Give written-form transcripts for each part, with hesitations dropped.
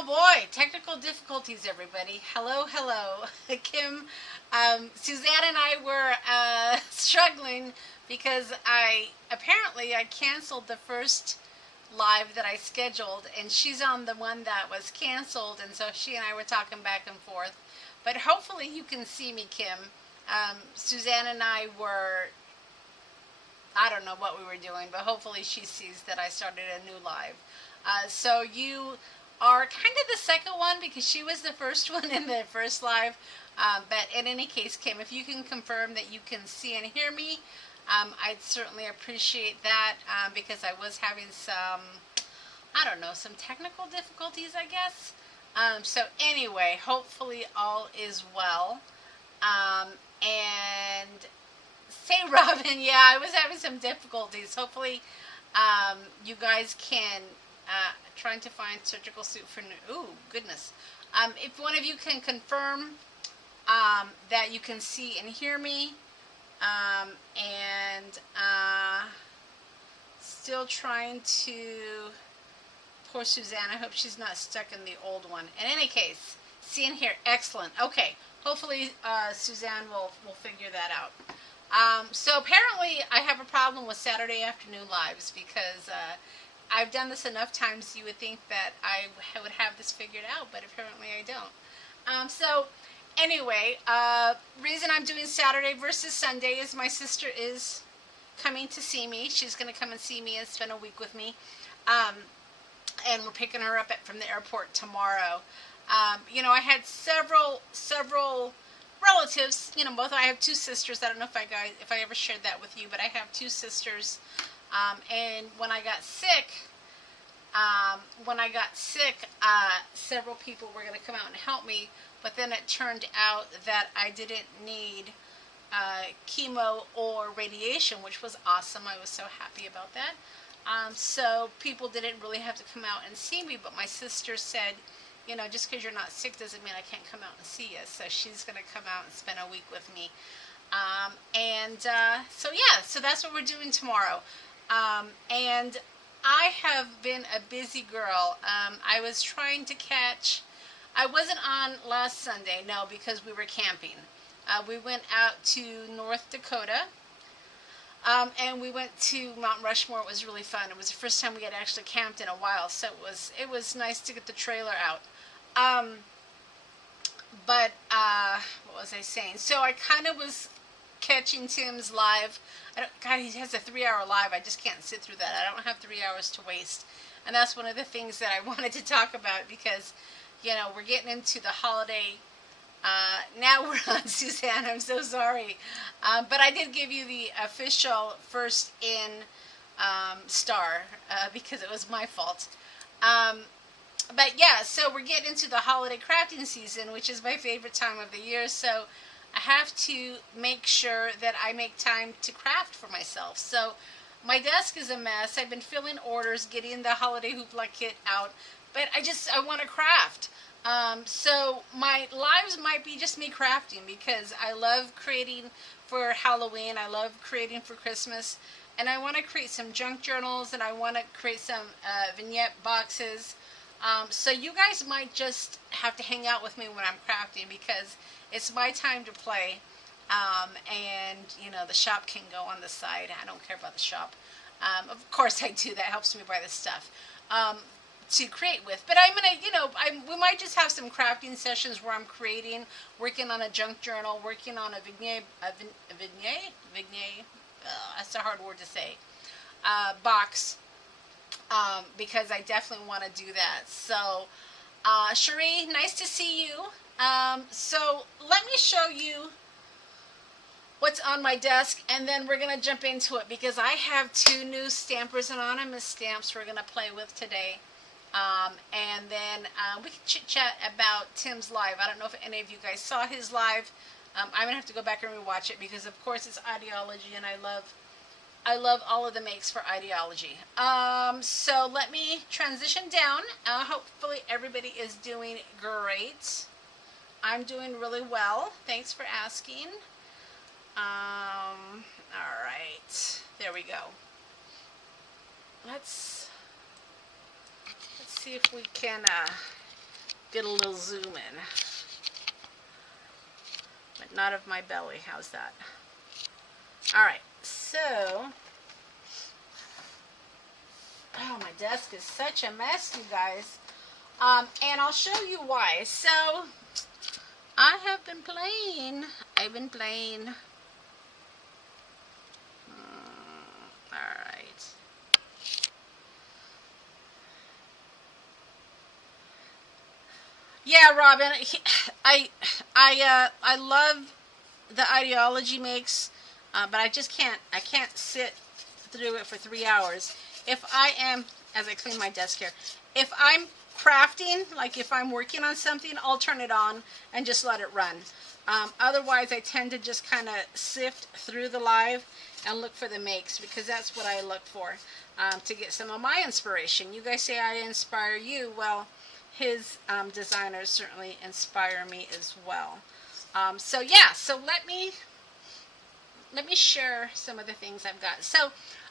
Oh boy, technical difficulties, everybody. Hello, hello. Kim, Suzanne and I were struggling because I canceled the first live that I scheduled, and she's on the one that was canceled, and so she and I were talking back and forth. But hopefully you can see me, Kim. Suzanne and I were, I don't know what we were doing, but hopefully she sees that I started a new live. So you are kind of the second one because she was the first one in the first live. But in any case, Kim, if you can confirm that you can see and hear me, I'd certainly appreciate that because I was having some, I don't know, some technical difficulties, I guess. So anyway, hopefully all is well. And say, Robin, yeah, I was having some difficulties. Hopefully, you guys can trying to find surgical suit for new. Ooh, goodness. If one of you can confirm that you can see and hear me, and still trying to. Poor Suzanne. I hope she's not stuck in the old one. In any case, see and hear. Excellent. Okay. Hopefully, Suzanne will figure that out. So apparently I have a problem with Saturday afternoon lives because I've done this enough times you would think that I would have this figured out, but apparently I don't. So anyway, reason I'm doing Saturday versus Sunday is my sister is coming to see me. She's going to come and see me and spend a week with me. And we're picking her up from the airport tomorrow. I had several relatives. I have two sisters. I don't know if I ever shared that with you, but I have two sisters. And when I got sick, several people were going to come out and help me. But then it turned out that I didn't need chemo or radiation, which was awesome. I was so happy about that. So people didn't really have to come out and see me, but my sister said, just because you're not sick doesn't mean I can't come out and see you. So she's going to come out and spend a week with me. So that's what we're doing tomorrow. And I have been a busy girl. I was trying to I wasn't on last Sunday, no, because we were camping. We went out to North Dakota. And we went to Mount Rushmore. It was really fun. It was the first time we had actually camped in a while, so it was nice to get the trailer out. What was I saying? So I kind of was catching Tim's live. God, he has a 3-hour live. I just can't sit through that. I don't have 3 hours to waste. And that's one of the things that I wanted to talk about because, we're getting into the holiday. Now we're on, Suzanne. I'm so sorry. But I did give you the official first in star because it was my fault. But yeah, so we're getting into the holiday crafting season, which is my favorite time of the year. So I have to make sure that I make time to craft for myself. So my desk is a mess. I've been filling orders, getting the holiday hoopla kit out, but I want to craft. So my lives might be just me crafting because I love creating for Halloween. I love creating for Christmas. And I want to create some junk journals and I want to create some vignette boxes. So you guys might just have to hang out with me when I'm crafting because it's my time to play. And, the shop can go on the side. I don't care about the shop. Of course I do. That helps me buy the stuff. To create with, but I'm gonna, we might just have some crafting sessions where I'm working on a junk journal, working on a vignette, that's a hard word to say, box, because I definitely want to do that. So, Cherie, nice to see you. So let me show you what's on my desk, and then we're gonna jump into it because I have 2 new Stampers Anonymous stamps we're gonna play with today. And then we can chit-chat about Tim's live. I don't know if any of you guys saw his live. I'm going to have to go back and rewatch it because, of course, it's ideology, and I love all of the makes for ideology. So let me transition down. Hopefully everybody is doing great. I'm doing really well. Thanks for asking. All right. There we go. Let's see if we can get a little zoom in. But not of my belly. How's that? Alright, so... Oh, my desk is such a mess, you guys. And I'll show you why. So, I have been playing. I've been playing. Alright. Yeah, Robin, I love the ideology makes, but I can't sit through it for 3 hours. If I am, as I clean my desk here, if I'm crafting, like if I'm working on something, I'll turn it on and just let it run. Otherwise, I tend to just kind of sift through the live and look for the makes, because that's what I look for, to get some of my inspiration. You guys say I inspire you. Well, his designers certainly inspire me as well. So yeah, so let me share some of the things I've got. So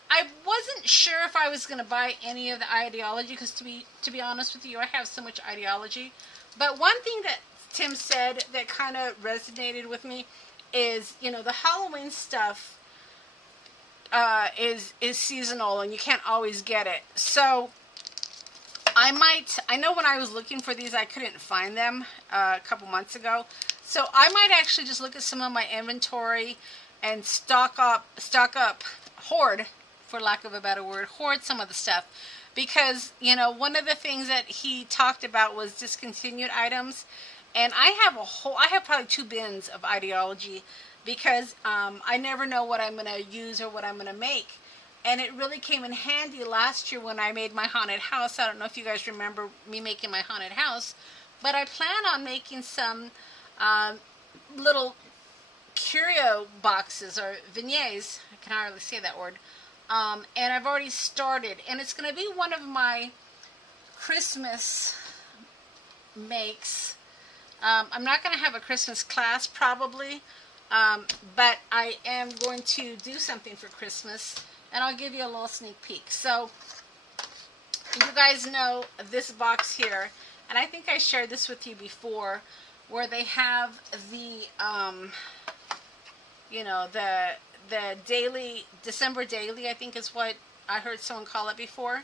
I wasn't sure if I was going to buy any of the ideology, because to be honest with you, I have so much ideology. But one thing that Tim said that kind of resonated with me is, you know, the Halloween stuff is seasonal and you can't always get it. So I know when I was looking for these, I couldn't find them a couple months ago. So I might actually just look at some of my inventory and stock up, hoard, for lack of a better word, hoard some of the stuff. Because, you know, one of the things that he talked about was discontinued items. And I have probably 2 bins of ideology, because I never know what I'm going to use or what I'm going to make. And it really came in handy last year when I made my haunted house. I don't know if you guys remember me making my haunted house, but I plan on making some little curio boxes, or vignettes. I can hardly say that word. And I've already started, and it's going to be one of my Christmas makes. I'm not going to have a Christmas class probably, but I am going to do something for Christmas, and I'll give you a little sneak peek. So you guys know this box here, and I think I shared this with you before, where they have the you know, the daily, December daily, I think is what I heard someone call it before.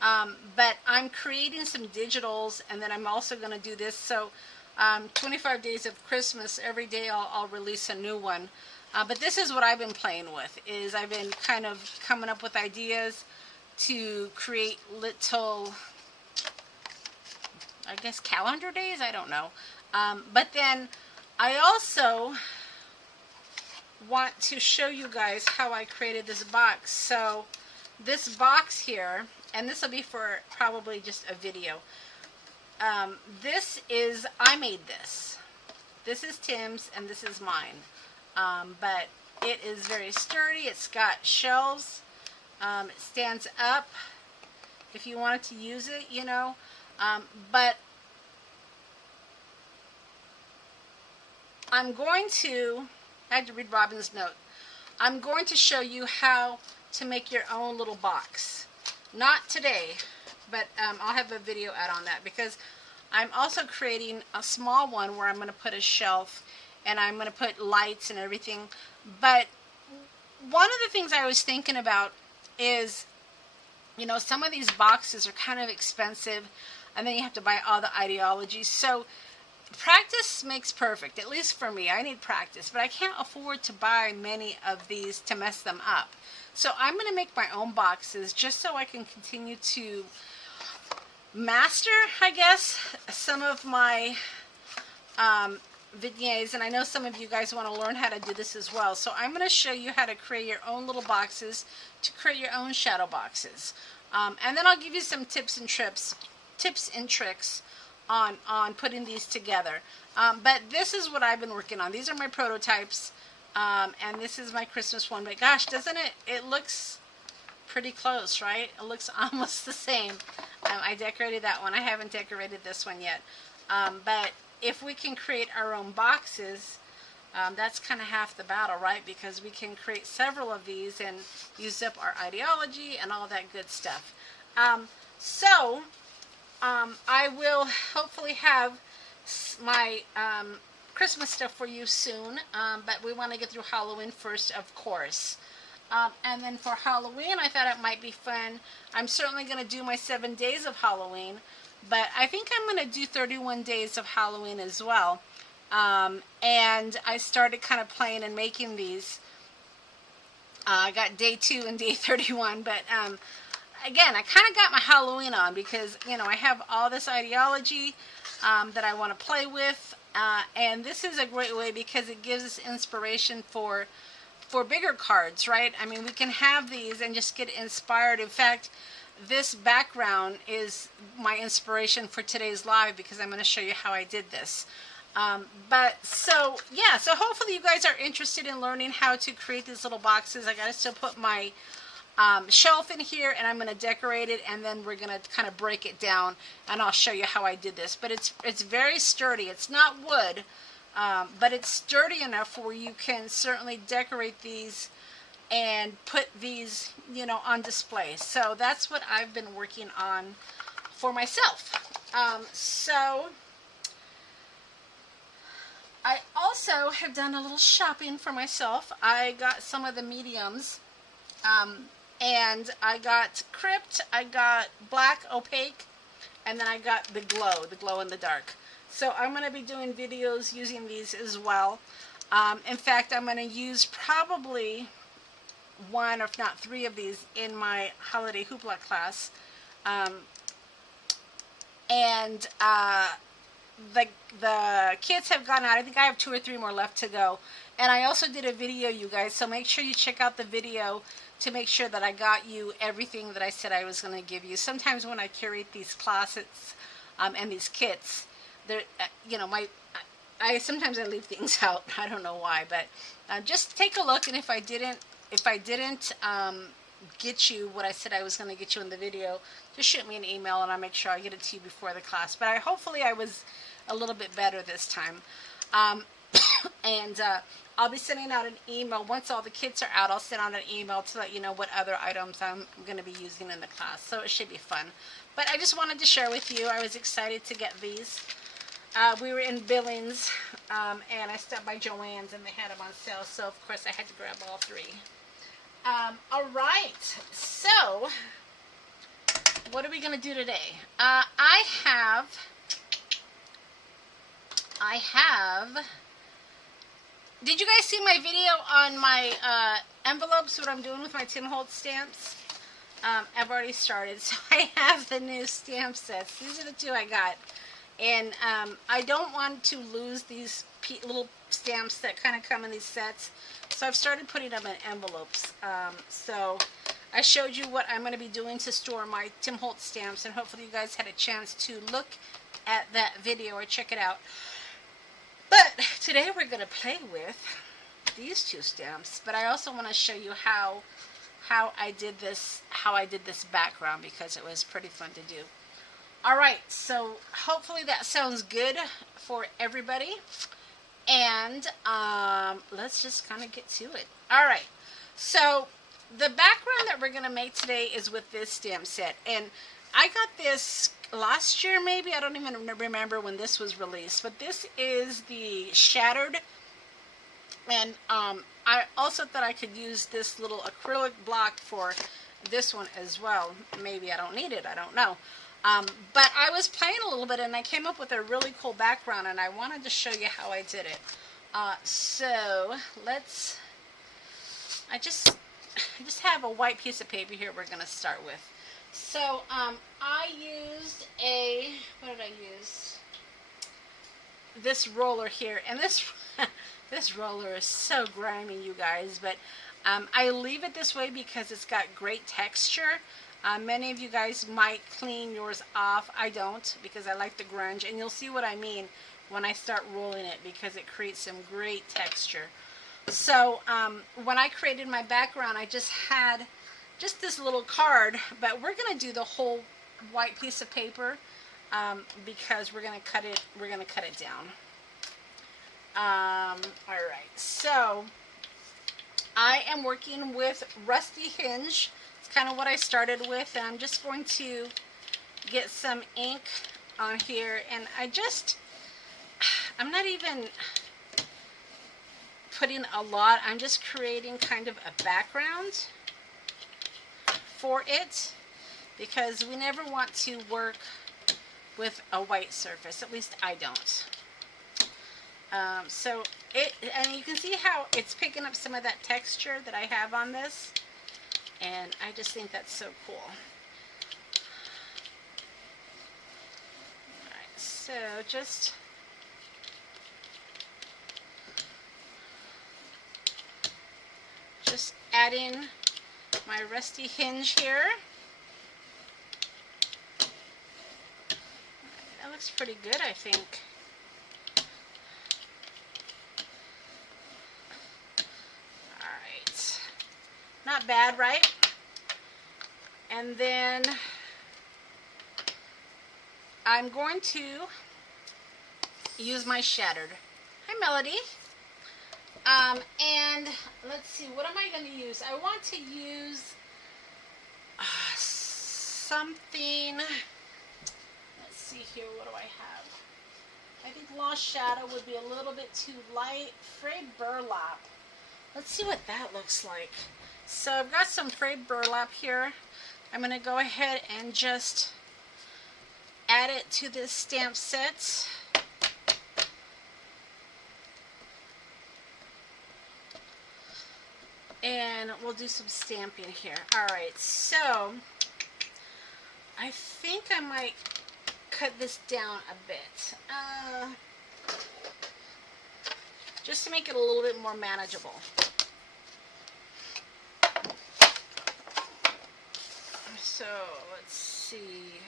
But I'm creating some digitals, and then I'm also going to do this. So 25 days of Christmas, every day I'll release a new one. But this is what I've been playing with, is I've been kind of coming up with ideas to create little, I guess, calendar days, I don't know. But then I also want to show you guys how I created this box. So this box here, and this will be for probably just a video. I made this. This is Tim's and this is mine. But it is very sturdy. It's got shelves. It stands up if you wanted to use it, you know. But I had to read Robin's note. I'm going to show you how to make your own little box. Not today, but I'll have a video out on that, because I'm also creating a small one where I'm going to put a shelf and I'm going to put lights and everything. But one of the things I was thinking about is, you know, some of these boxes are kind of expensive, and then you have to buy all the ideologies. So practice makes perfect, at least for me. I need practice, but I can't afford to buy many of these to mess them up. So I'm going to make my own boxes just so I can continue to master, I guess, some of my vignettes. And I know some of you guys want to learn how to do this as well. So I'm going to show you how to create your own little boxes, to create your own shadow boxes. And then I'll give you some tips and tricks on putting these together. But this is what I've been working on. These are my prototypes, and this is my Christmas one. But gosh, doesn't it looks pretty close, right? It looks almost the same. I decorated that one. I haven't decorated this one yet. But if we can create our own boxes, that's kind of half the battle, right? Because we can create several of these and use up our ideology and all that good stuff. So I will hopefully have my Christmas stuff for you soon, but we want to get through Halloween first, of course. And then for Halloween, I thought it might be fun. I'm certainly going to do my 7 days of Halloween, but I think I'm going to do 31 days of Halloween as well. And I started kind of playing and making these. I got day 2 and day 31, but again, I kind of got my Halloween on because, you know, I have all this ideology that I want to play with, and this is a great way because it gives us inspiration for bigger cards, right? I mean, we can have these and just get inspired. In fact, this background is my inspiration for today's live because I'm going to show you how I did this. So hopefully you guys are interested in learning how to create these little boxes. I got to still put my shelf in here, and I'm going to decorate it, and then we're going to kind of break it down, and I'll show you how I did this. But it's very sturdy. It's not wood. But it's sturdy enough where you can certainly decorate these and put these, you know, on display. So that's what I've been working on for myself. So I also have done a little shopping for myself. I got some of the mediums, and I got Crypt, I got Black Opaque, and then I got the Glow in the Dark. So I'm going to be doing videos using these as well. In fact, I'm going to use probably 1, if not 3 of these in my Holiday Hoopla class. The kits have gone out. I think I have 2 or 3 more left to go. And I also did a video, you guys, so make sure you check out the video to make sure that I got you everything that I said I was going to give you. Sometimes when I curate these closets and these kits, you know, I sometimes leave things out. I don't know why, but just take a look. And if I didn't get you what I said I was going to get you in the video, just shoot me an email, and I'll make sure I get it to you before the class. But hopefully I was a little bit better this time. I'll be sending out an email once all the kits are out. I'll send out an email to let you know what other items I'm going to be using in the class. So it should be fun. But I just wanted to share with you. I was excited to get these. We were in Billings, and I stopped by Joann's, and they had them on sale, so of course I had to grab all 3. All right, so what are we going to do today? I have, did you guys see my video on my envelopes, what I'm doing with my Tim Holtz stamps? I've already started, so I have the new stamp sets. These are the 2 I got. And I don't want to lose these little stamps that kind of come in these sets. So I've started putting them in envelopes. So I showed you what I'm going to be doing to store my Tim Holtz stamps. And hopefully you guys had a chance to look at that video or check it out. But today we're going to play with these 2 stamps. But I also want to show you how I did this background, because it was pretty fun to do. Alright, so hopefully that sounds good for everybody, and let's just kind of get to it. Alright, so the background that we're going to make today is with this stamp set, and I got this last year maybe, I don't even remember when this was released, but this is the Shattered, and I also thought I could use this little acrylic block for this one as well. Maybe I don't need it, I don't know. But I was playing a little bit, and I came up with a really cool background, and I wanted to show you how I did it. So I just have a white piece of paper here we're going to start with. So I used what did I use? This roller here, and this roller is so grimy, you guys, but I leave it this way because it's got great texture. Many of you guys might clean yours off. I don't, because I like the grunge, and you'll see what I mean when I start rolling it, because it creates some great texture. So when I created my background, I just had this little card, but we're going to do the whole white piece of paper because we're going to cut it down. All right, so I am working with Rusty Hinge. Kind of what I started with, and I'm just going to get some ink on here, and I'm not even putting a lot. I'm just creating kind of a background for it, because we never want to work with a white surface. At least I don't. And you can see how it's picking up some of that texture that I have on this, and I just think that's so cool. Alright, so just add in my rusty hinge here. That looks pretty good, I think. Alright. Not bad, right? And then I'm going to use my Shattered. Hi, Melody. And let's see, what am I going to use? I want to use something. Let's see here, what do I have? I think Lost Shadow would be a little bit too light. Frayed Burlap. Let's see what that looks like. So I've got some frayed burlap here. I'm going to go ahead and just add it to this stamp set. And we'll do some stamping here. Alright, so I think I might cut this down a bit. Just to make it a little bit more manageable. So let's see.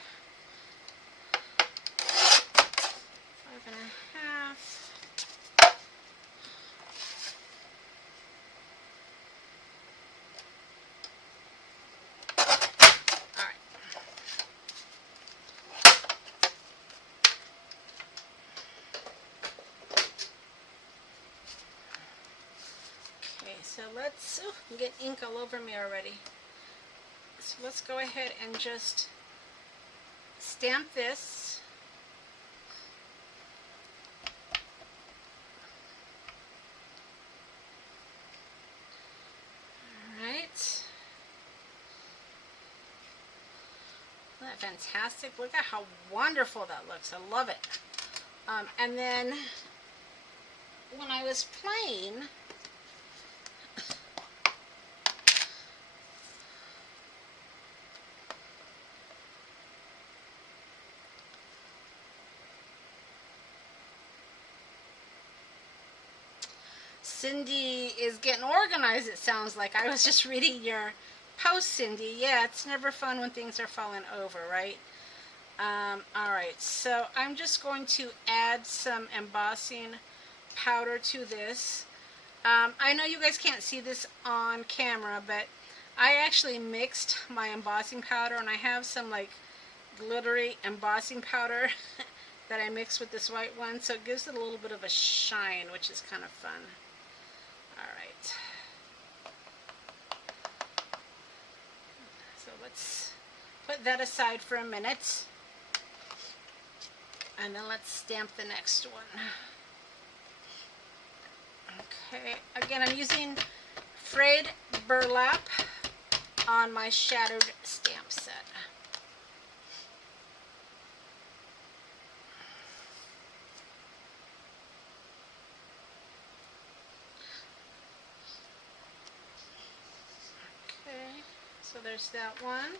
5.5. So let's, I'm getting ink all over me already. So let's go ahead and just stamp this. Alright. Isn't that fantastic? Look at how wonderful that looks. I love it. And then when I was playing, Cindy is getting organized, it sounds like. I was just reading your post, Cindy. Yeah, it's never fun when things are falling over, right? Alright, so I'm just going to add some embossing powder to this. I know you guys can't see this on camera, but I actually mixed my embossing powder, and I have some like glittery embossing powder that I mixed with this white one, so it gives it a little bit of a shine, which is kind of fun. Alright. So let's put that aside for a minute. And then let's stamp the next one. Okay, again, I'm using frayed burlap on my Shattered stamp set. Okay, so there's that one.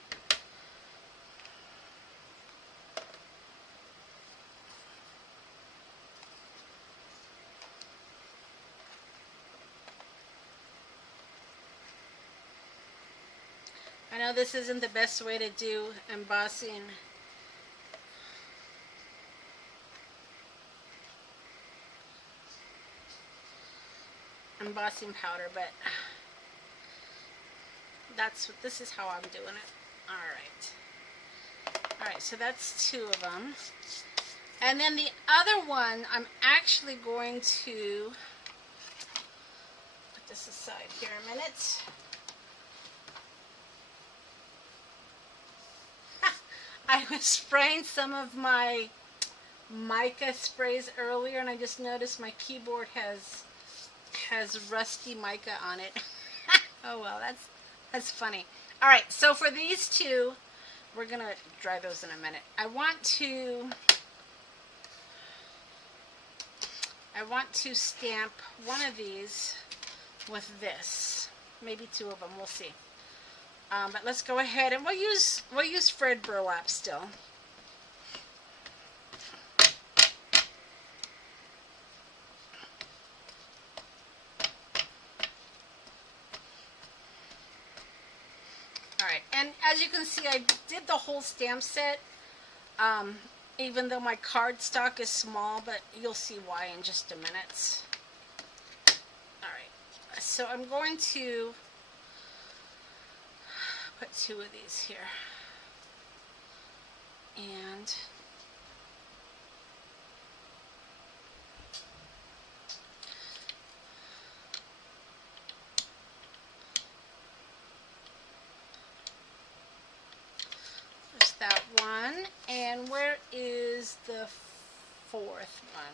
I know this isn't the best way to do embossing. Embossing powder, but this is how I'm doing it. Alright, so that's two of them. And then the other one, I'm actually going to put this aside here a minute. I was spraying some of my mica sprays earlier, and I just noticed my keyboard has rusty mica on it. Oh well, that's funny. All right, so for these two, we're gonna dry those in a minute. I want to stamp one of these with this, maybe two of them. We'll see. But let's go ahead and we'll use Fred burlap still. Alright, and as you can see, I did the whole stamp set, even though my cardstock is small, but you'll see why in just a minute. Alright, so I'm going to put two of these here. And there's that one. And where is the fourth one?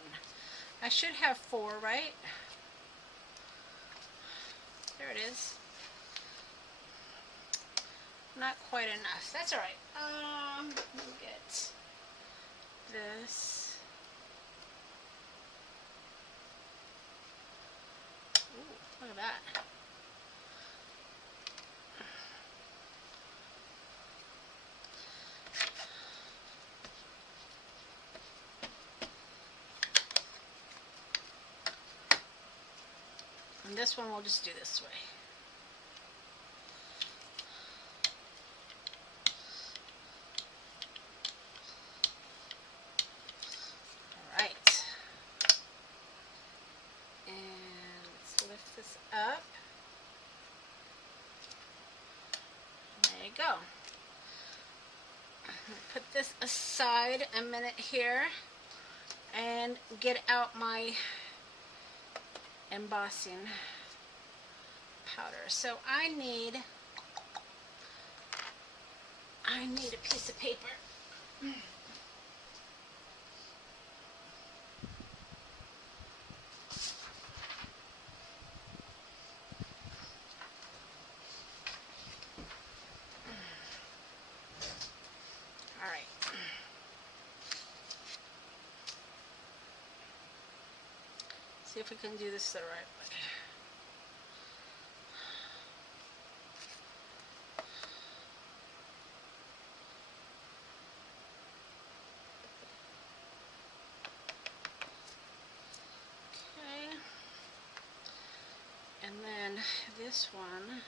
I should have four, right? There it is. Not quite enough. That's all right. Let me get this. Ooh, look at that. And this one we'll just do this way. Alright. And let's lift this up. There you go. Put this aside a minute here and get out my embossing powder. So I need a piece of paper. All right. See if we can do this the right way. Okay. And then this one.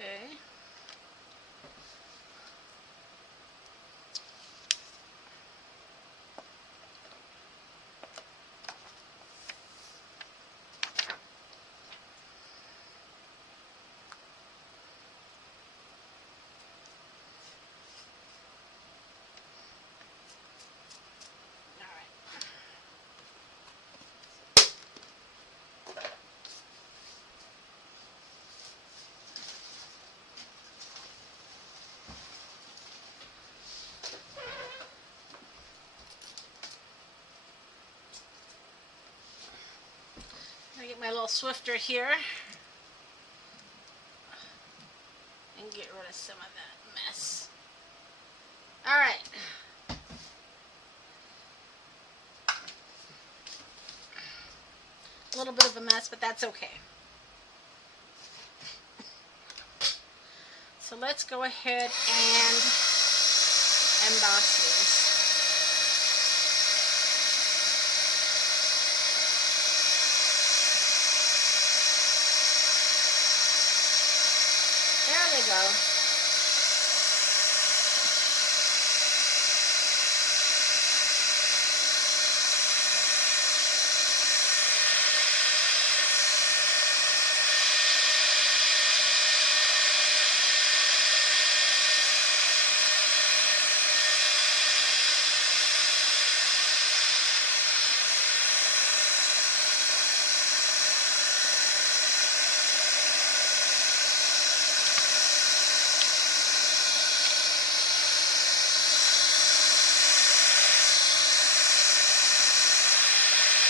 Okay. I get my little Swifter here and get rid of some of that mess. All right. A little bit of a mess, but that's okay. So let's go ahead and emboss these. There they go.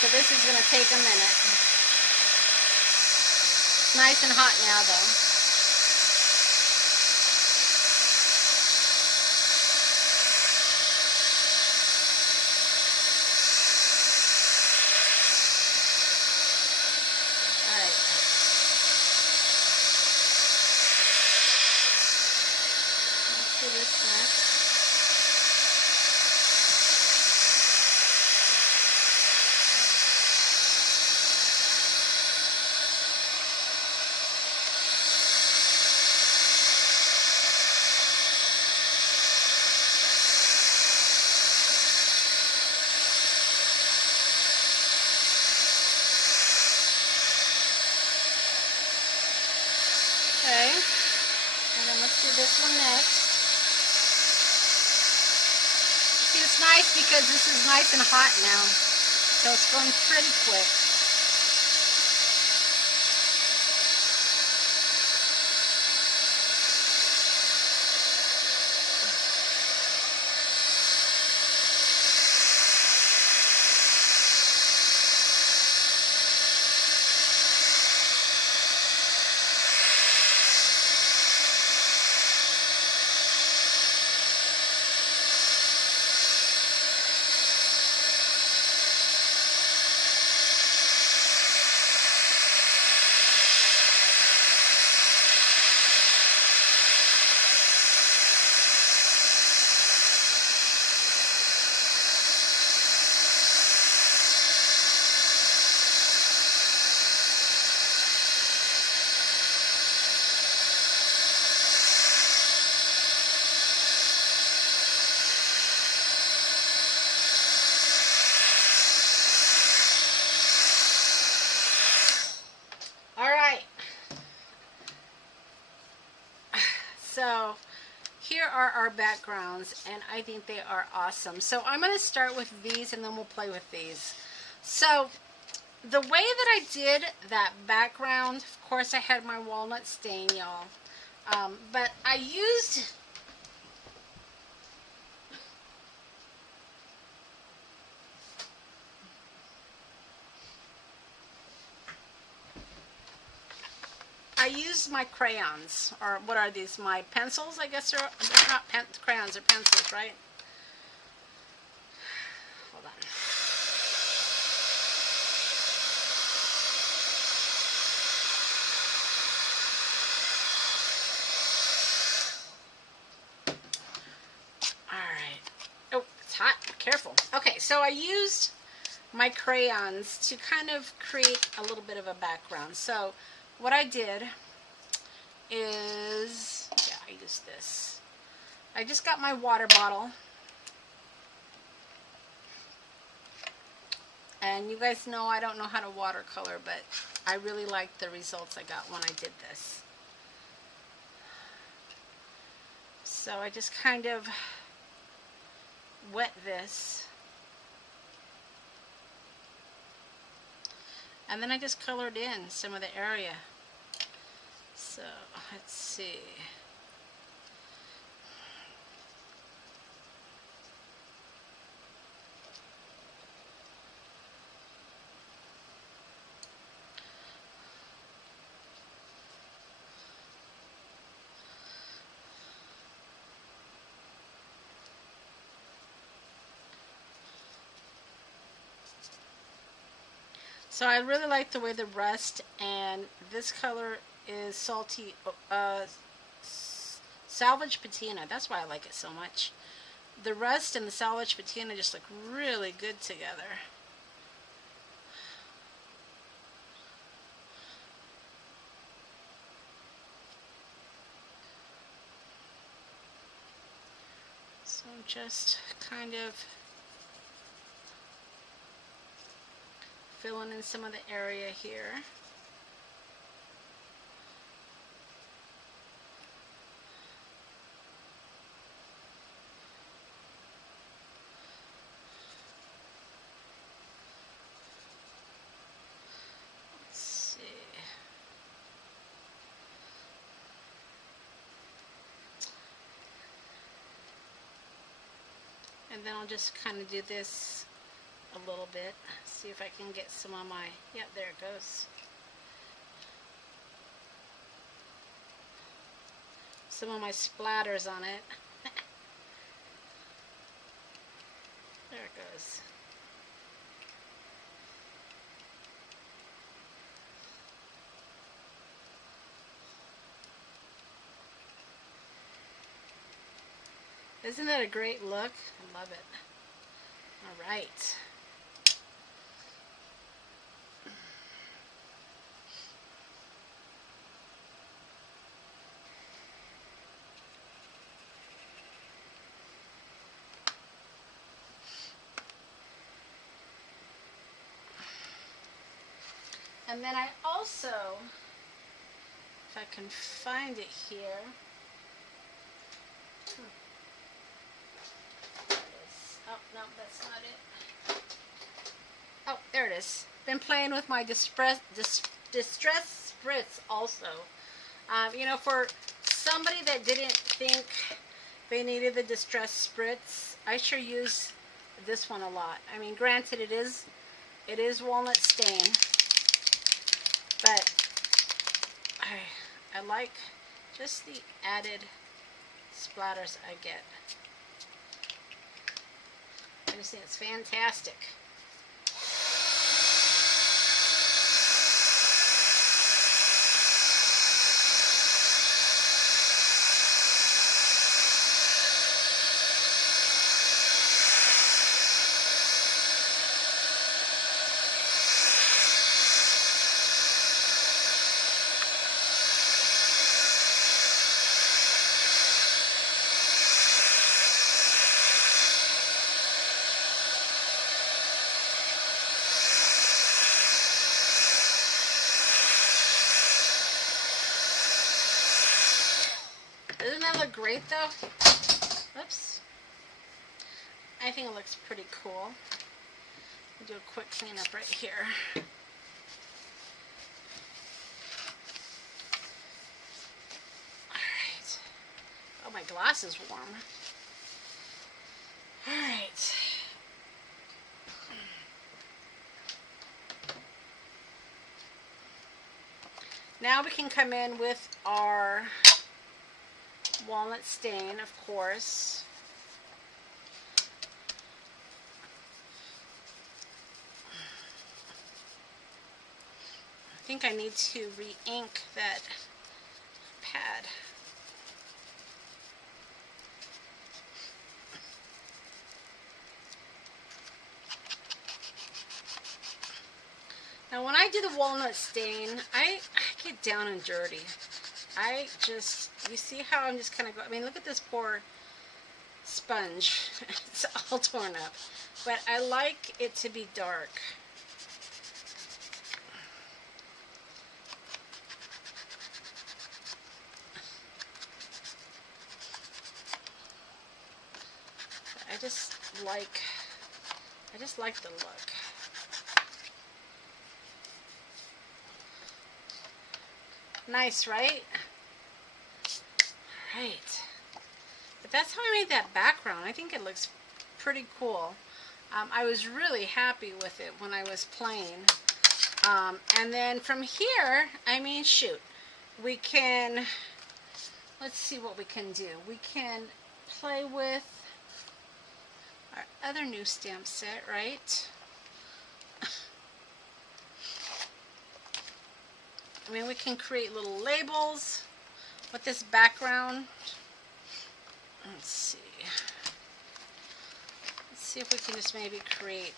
So this is going to take a minute. It's nice and hot now though. Alright. Let's do this next. Okay, and then let's do this one next. See, it's nice because this is nice and hot now, so it's going pretty quick. So here are our backgrounds, and I think they are awesome. So I'm going to start with these, and then we'll play with these. So the way that I did that background, of course I had my walnut stain, y'all. But I used... my crayons, or what are these? My pencils, I guess they're not crayons, they're pencils, right? Hold on. Alright. Oh, it's hot. Careful. Okay, so I used my crayons to kind of create a little bit of a background. So what I did is, yeah, I used this. I just got my water bottle. And you guys know I don't know how to watercolor, but I really liked the results I got when I did this. So I just kind of wet this. And then I just colored in some of the area. So, let's see. So I really like the way the rust, and this color is salty, salvage patina. That's why I like it so much. The rust and the salvage patina just look really good together. So I'm just kind of filling in some of the area here. Let's see. And then I'll just kind of do this a little bit. See if I can get some on my, yeah, there it goes. Some of my splatters on it. There it goes. Isn't that a great look? I love it. All right. And then I also, if I can find it here, there it is. Oh, no, that's not it. Oh, there it is. Been playing with my distress spritz also. You know, for somebody that didn't think they needed the distress spritz, I sure use this one a lot. I mean, granted, it is walnut stain, but I like just the added splatters I get. I just think it's fantastic. Doesn't that look great though? Oops. I think it looks pretty cool. I'll do a quick cleanup right here. Alright. Oh, my glass is warm. Alright. Now we can come in with our walnut stain, of course. I think I need to re-ink that pad. Now when I do the walnut stain, I get down and dirty. You see how I'm just kind of going, I mean, look at this poor sponge. It's all torn up. But I like it to be dark. I just like the look. Nice, right? Right. But that's how I made that background. I think it looks pretty cool. I was really happy with it when I was playing. And then from here, I mean, shoot, we can, let's see what we can do. We can play with our other new stamp set, right? I mean, we can create little labels with this background. Let's see. Let's see if we can just maybe create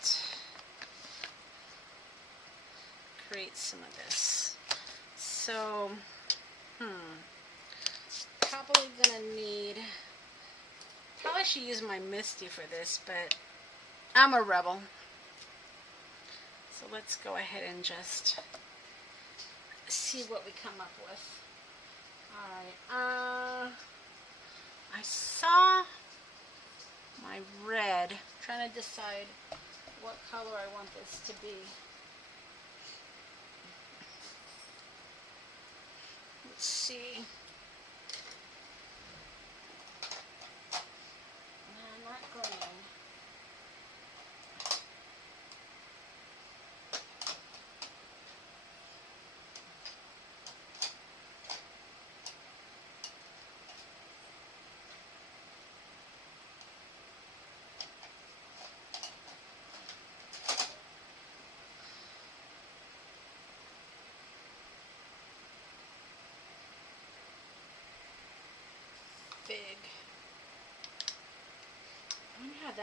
some of this. So, probably gonna need, probably should use my Misty for this, but I'm a rebel. So let's go ahead and just see what we come up with. Alright, I saw my red. I'm trying to decide what color I want this to be. Let's see. No, not green.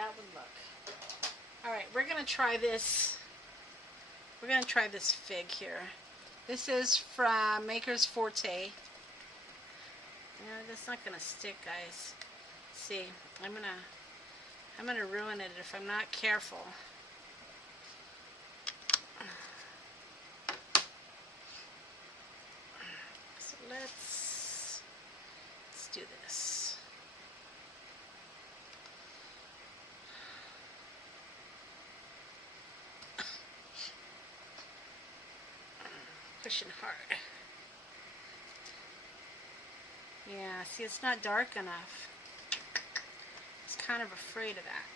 that would look. All right, we're gonna try this. We're gonna try this fig here. This is from Maker's Forte. Yeah, that's not gonna stick, guys. See, I'm gonna ruin it if I'm not careful. So let's do this. Pushing hard. Yeah, see, it's not dark enough. I was kind of afraid of that.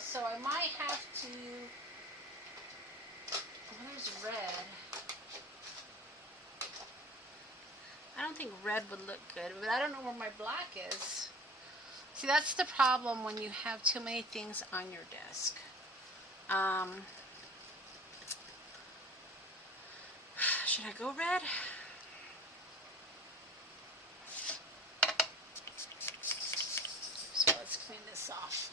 So I might have to. Oh, there's red. I don't think red would look good, but I don't know where my black is. See, that's the problem when you have too many things on your desk. Should I go red? So let's clean this off.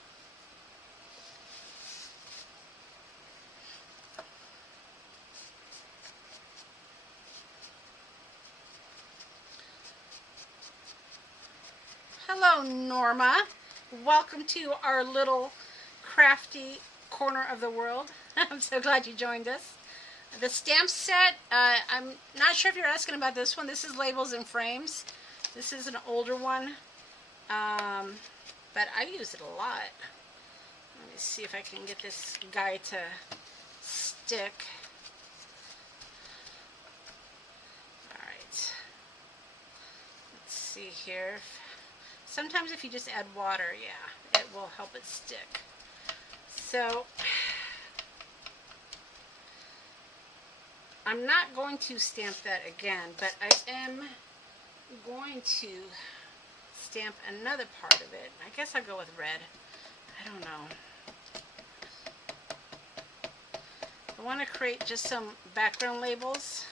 Hello, Norma. Welcome to our little crafty corner of the world. I'm so glad you joined us. The stamp set, I'm not sure if you're asking about this one. This is Labels and Frames. This is an older one, but I use it a lot. Let me see if I can get this guy to stick. All right. Let's see here. Sometimes if you just add water, yeah, it will help it stick. So I'm not going to stamp that again, but I am going to stamp another part of it. I guess I'll go with red. I don't know. I want to create just some background labels.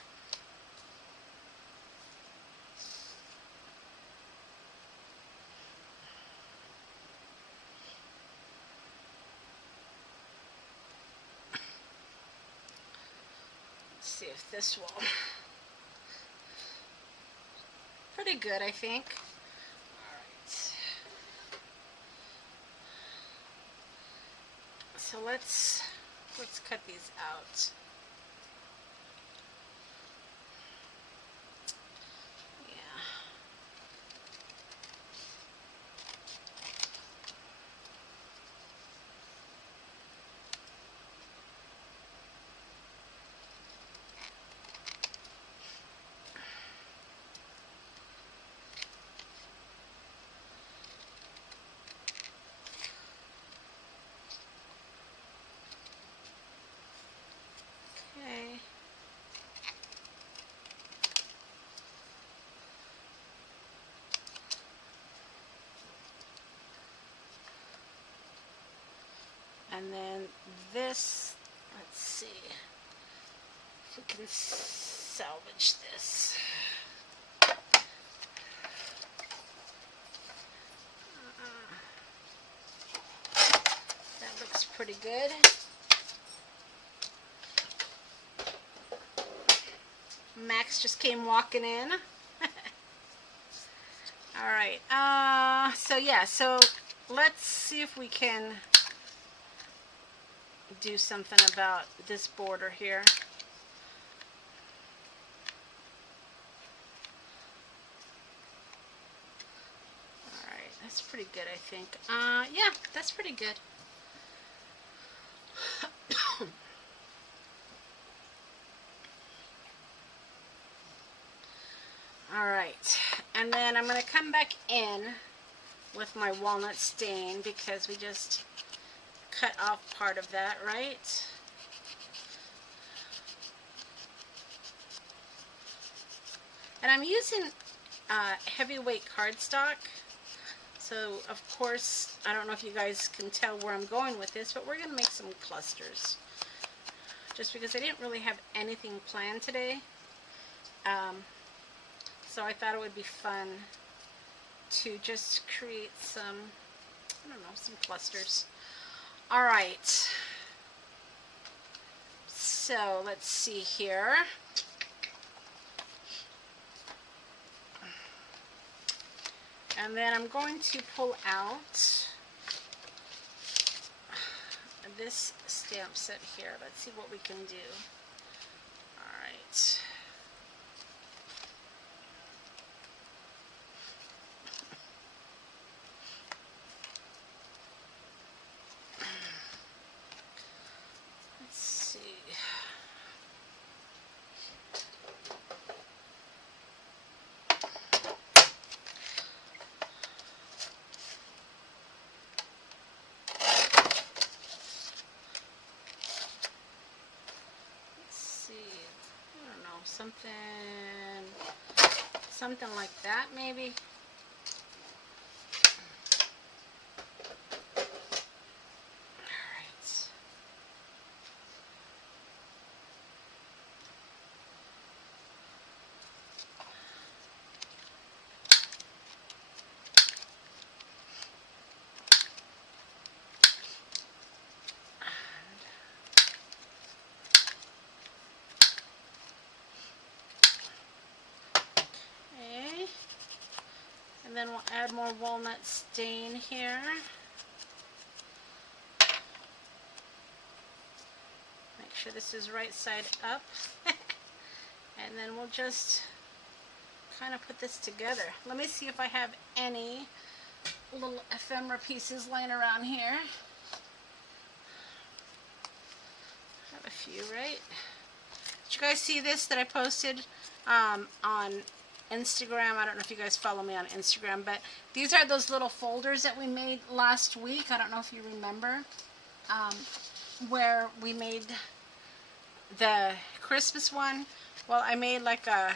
See if this will. Pretty good, I think. All right. So let's cut these out. Okay. And then this, let's see if we can salvage this. That looks pretty good. Max just came walking in. All right. So let's see if we can do something about this border here. All right, that's pretty good, I think. Yeah, that's pretty good. All right, and then I'm going to come back in with my walnut stain because we just cut off part of that, right? And I'm using heavyweight cardstock. So, of course, I don't know if you guys can tell where I'm going with this, but we're going to make some clusters. Just because I didn't really have anything planned today. So I thought it would be fun to just create some I don't know, some clusters. All right. So let's see here. And then I'm going to pull out this stamp set here. Let's see what we can do. All right. Let's see. Something like that, maybe. All right. And then we'll add more walnut stain here. Make sure this is right side up. And then we'll just kind of put this together. Let me see if I have any little ephemera pieces laying around here. I have a few, right? Did you guys see this that I posted on Instagram? I don't know if you guys follow me on Instagram, but these are those little folders that we made last week. I don't know if you remember, where we made the Christmas one. Well, I made like a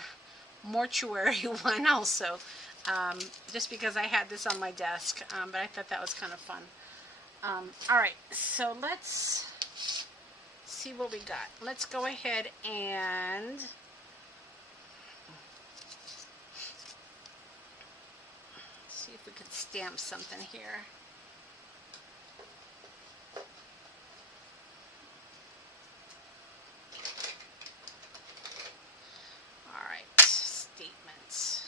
mortuary one also, just because I had this on my desk, but I thought that was kind of fun. All right, so let's see what we got. Let's go ahead and see if we could stamp something here. All right, statements.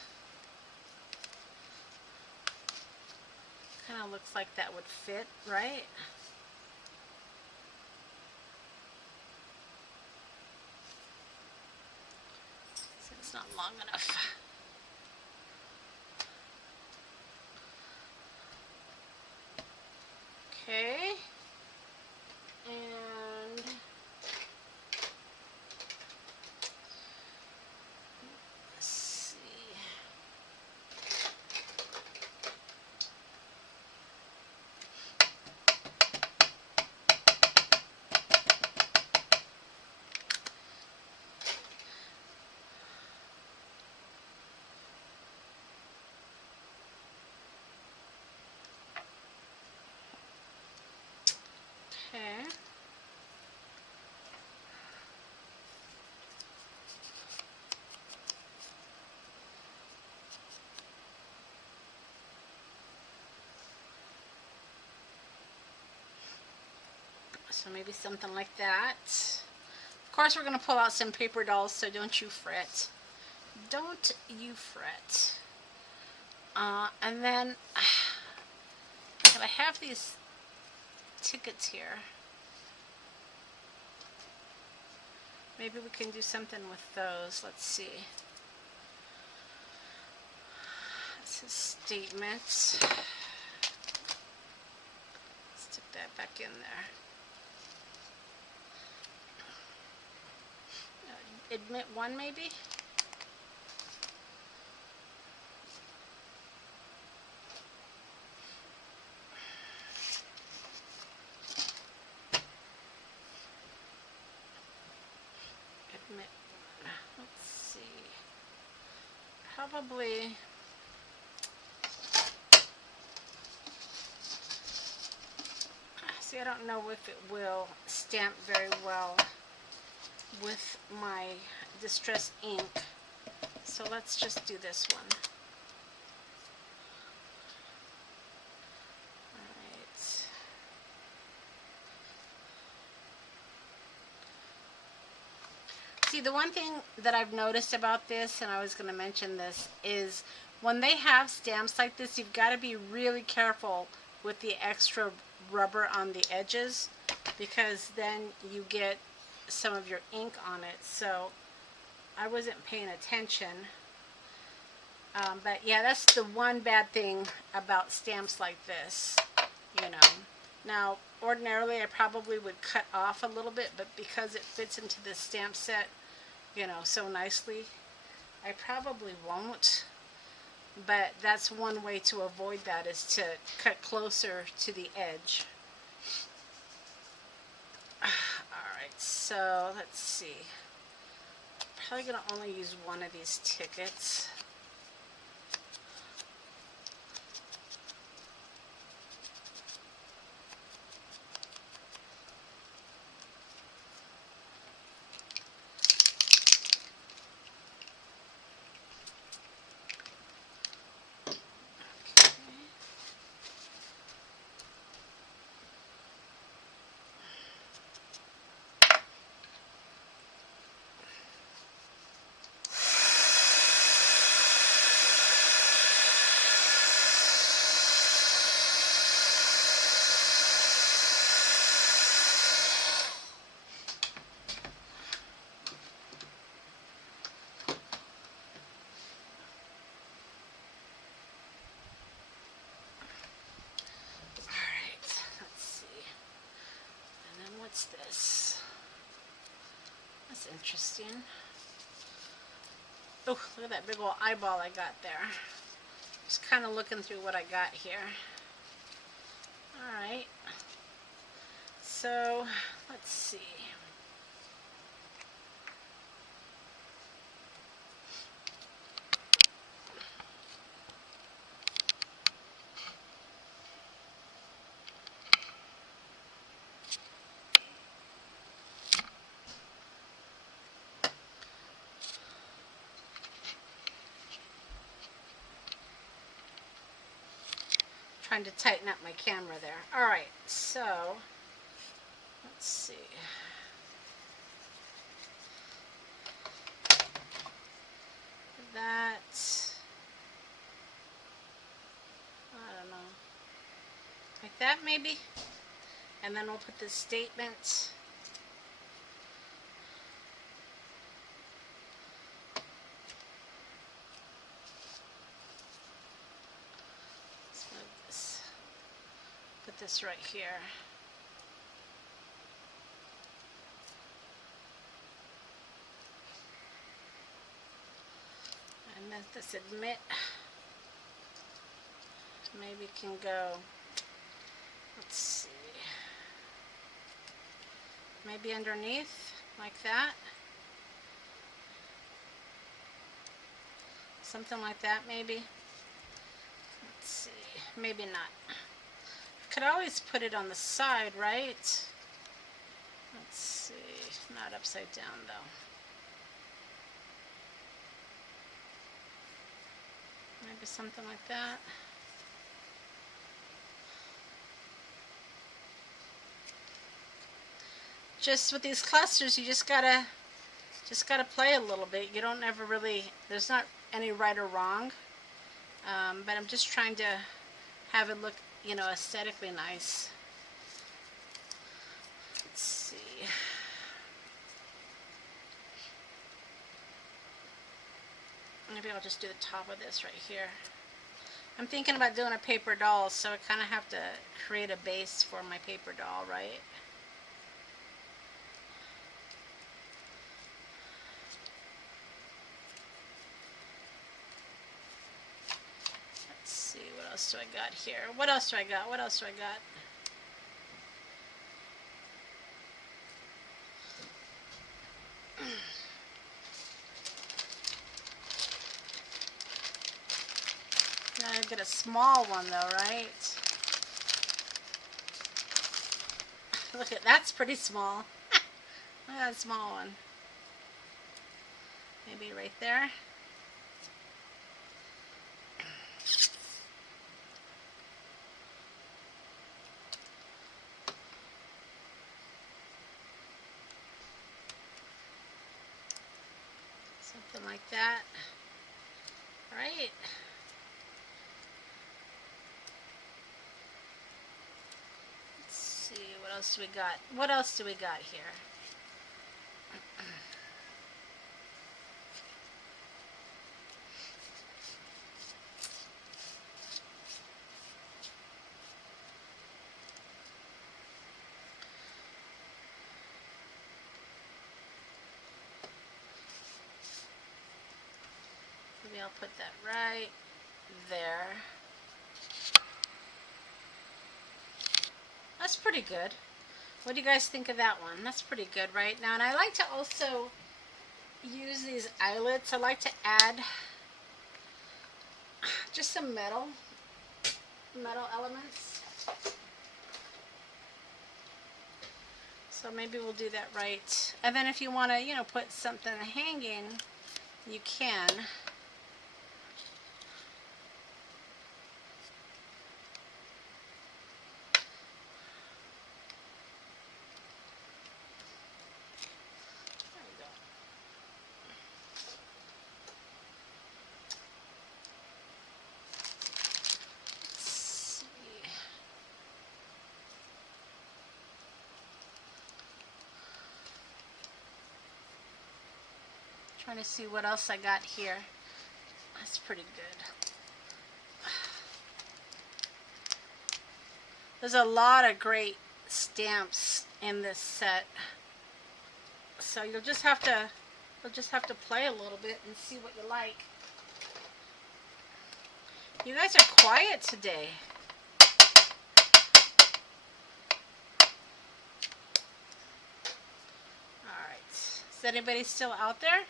Kind of looks like that would fit, right? So it's not long enough. Okay, and let's see. Okay. So maybe something like that. Of course, we're going to pull out some paper dolls, so don't you fret. Don't you fret. And then I have these tickets here. Maybe we can do something with those. Let's see. This is statements. Stick that back in there. Admit one, maybe? Admit one. Let's see. Probably... See, I don't know if it will stamp very well with my Distress ink, so let's just do this one. See, the one thing that I've noticed about this, and I was going to mention this, is when they have stamps like this, you've got to be really careful with the extra rubber on the edges, because then you get some of your ink on it. So I wasn't paying attention. But yeah, that's the one bad thing about stamps like this, you know. Now, ordinarily I probably would cut off a little bit, but because it fits into this stamp set, you know, so nicely, I probably won't. But that's one way to avoid that, is to cut closer to the edge. Alright, so let's see. Probably going to only use one of these tickets. What's this? That's interesting. Oh, look at that big old eyeball I got there. Just kind of looking through what I got here. Alright. So, let's see. Trying to tighten up my camera there. Alright, so let's see. That, I don't know, like that maybe? And then we'll put the statement. Put this right here. And then this admit maybe can go, let's see, maybe underneath like that. Something like that maybe. Let's see, maybe not. Could always put it on the side, right? Let's see, not upside down though. Maybe something like that. Just with these clusters, you just gotta play a little bit. You don't ever really, there's not any right or wrong. But I'm just trying to have it look, you know, aesthetically nice. Let's see. Maybe I'll just do the top of this right here. I'm thinking about doing a paper doll, so I kind of have to create a base for my paper doll, right? Let's see, what else do I got here? What else do I got? What else do I got? Now I get a small one though, right? Look at, that's pretty small. Look at that small one. Maybe right there. like that. Right? Let's see, what else do we got? What else do we got here? Maybe I'll put that right there. That's pretty good. What do you guys think of that one? That's pretty good right now. And I like to also use these eyelets. I like to add just some metal elements. So maybe we'll do that right. And then if you want to, you know, put something hanging, you can. Trying to see what else I got here. That's pretty good. There's a lot of great stamps in this set. So you'll just have to play a little bit and see what you like. You guys are quiet today. Alright. Is anybody still out there?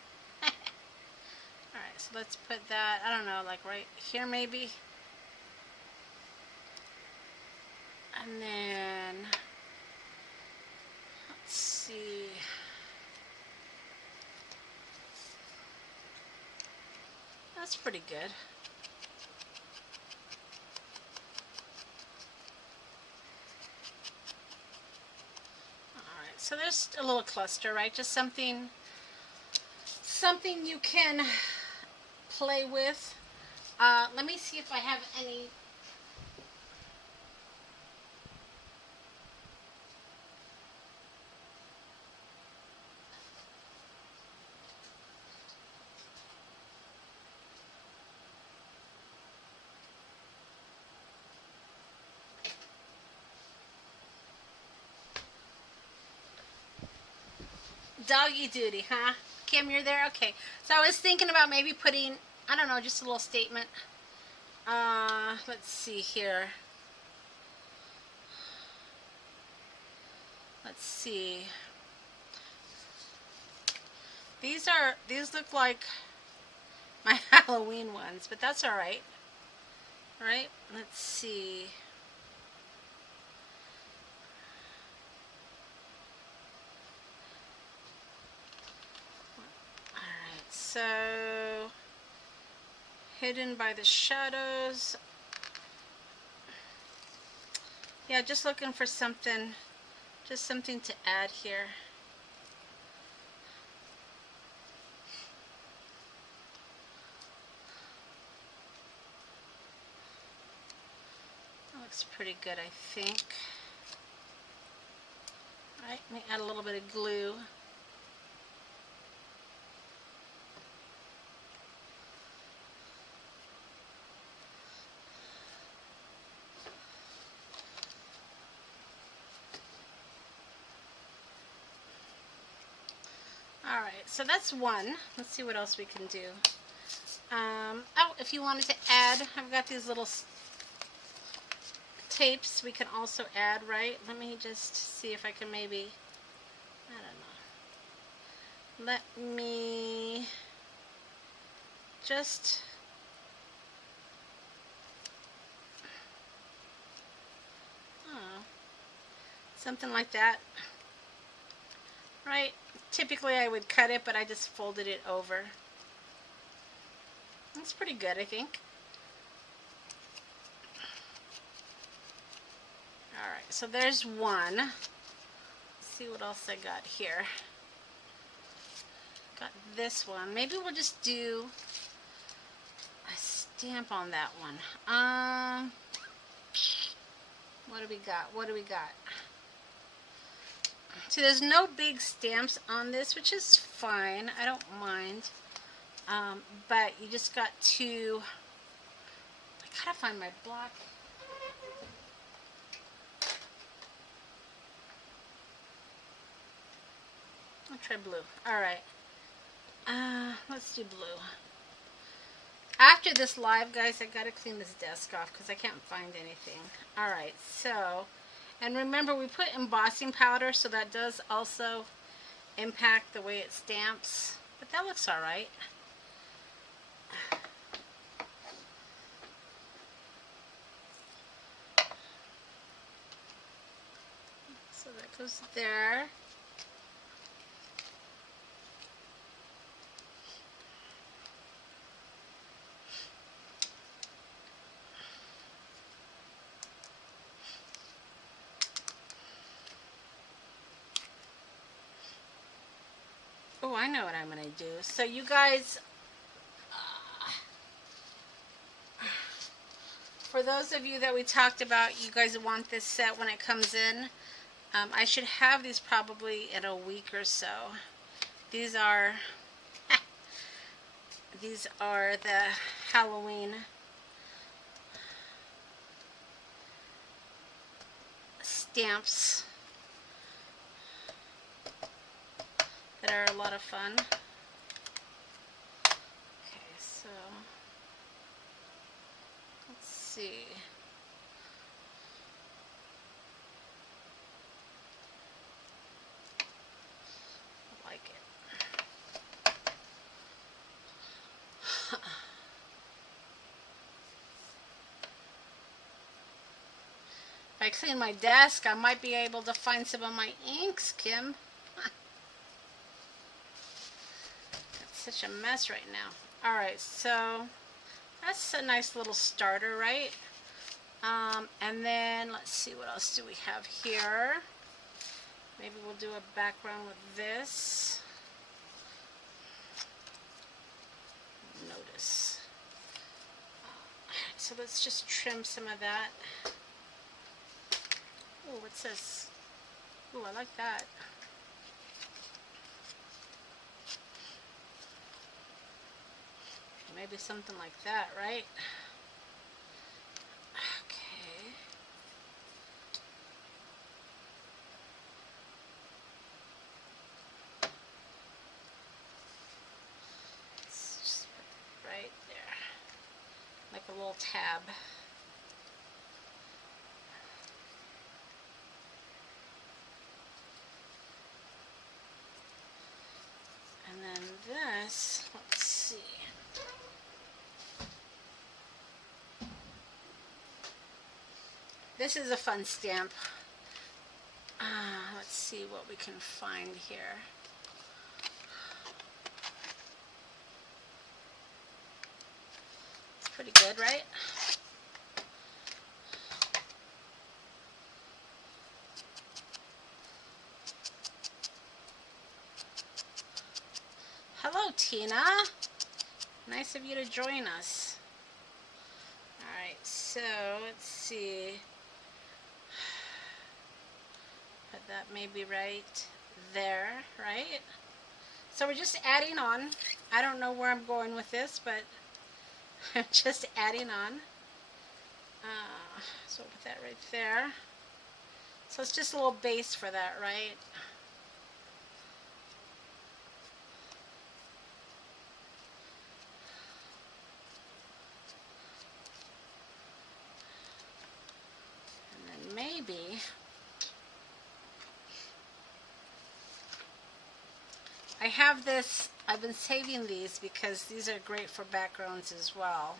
Alright, so let's put that, I don't know, like right here maybe. And then, let's see. That's pretty good. Alright, so there's a little cluster, right? Just something you can play with. Let me see if I have any. Doggy duty, huh? Kim, you're there? Okay. So I was thinking about maybe putting, I don't know, just a little statement. Let's see here. Let's see. These look like my Halloween ones, but that's all right. All right? Let's see. So, hidden by the shadows. Yeah, just looking for something, just something to add here. That looks pretty good, I think. All right, let me add a little bit of glue. Alright, so that's one. Let's see what else we can do. Oh, if you wanted to add, I've got these little tapes we can also add, right? Let me just see if I can maybe, I don't know. Let me just, oh, something like that. Right? Typically I would cut it, but I just folded it over. That's pretty good, I think. Alright, so there's one. Let's see what else I got here. got this one. Maybe we'll just do a stamp on that one. What do we got? What do we got? See, there's no big stamps on this, which is fine. I don't mind. But you just got to... I gotta find my block. I'll try blue. Alright. Let's do blue. After this live, guys, I gotta clean this desk off because I can't find anything. Alright, so... And remember, we put embossing powder, so that does also impact the way it stamps. But that looks alright. So that goes there. Oh, I know what I'm going to do. So you guys, for those of you that we talked about, you guys want this set when it comes in. I should have these probably in a week or so. These are the Halloween stamps that are a lot of fun. Okay, so let's see. I like it. If I clean my desk, I might be able to find some of my inks, Kim. Such a mess right now. Alright, so that's a nice little starter, right? And then let's see, what else do we have here? Maybe we'll do a background with this. Notice. So let's just trim some of that. Oh, what's this? Oh, I like that. Maybe something like that, right? Okay. Let's just put it right there. Like a little tab. And then this, let's see. This is a fun stamp. Let's see what we can find here. It's pretty good, right? Hello, Tina. Nice of you to join us. Alright, so let's see. Put that maybe right there, right? So we're just adding on. I don't know where I'm going with this, but I'm just adding on. So we'll put that right there. So it's just a little base for that, right? And then maybe I have this, I've been saving these because these are great for backgrounds as well.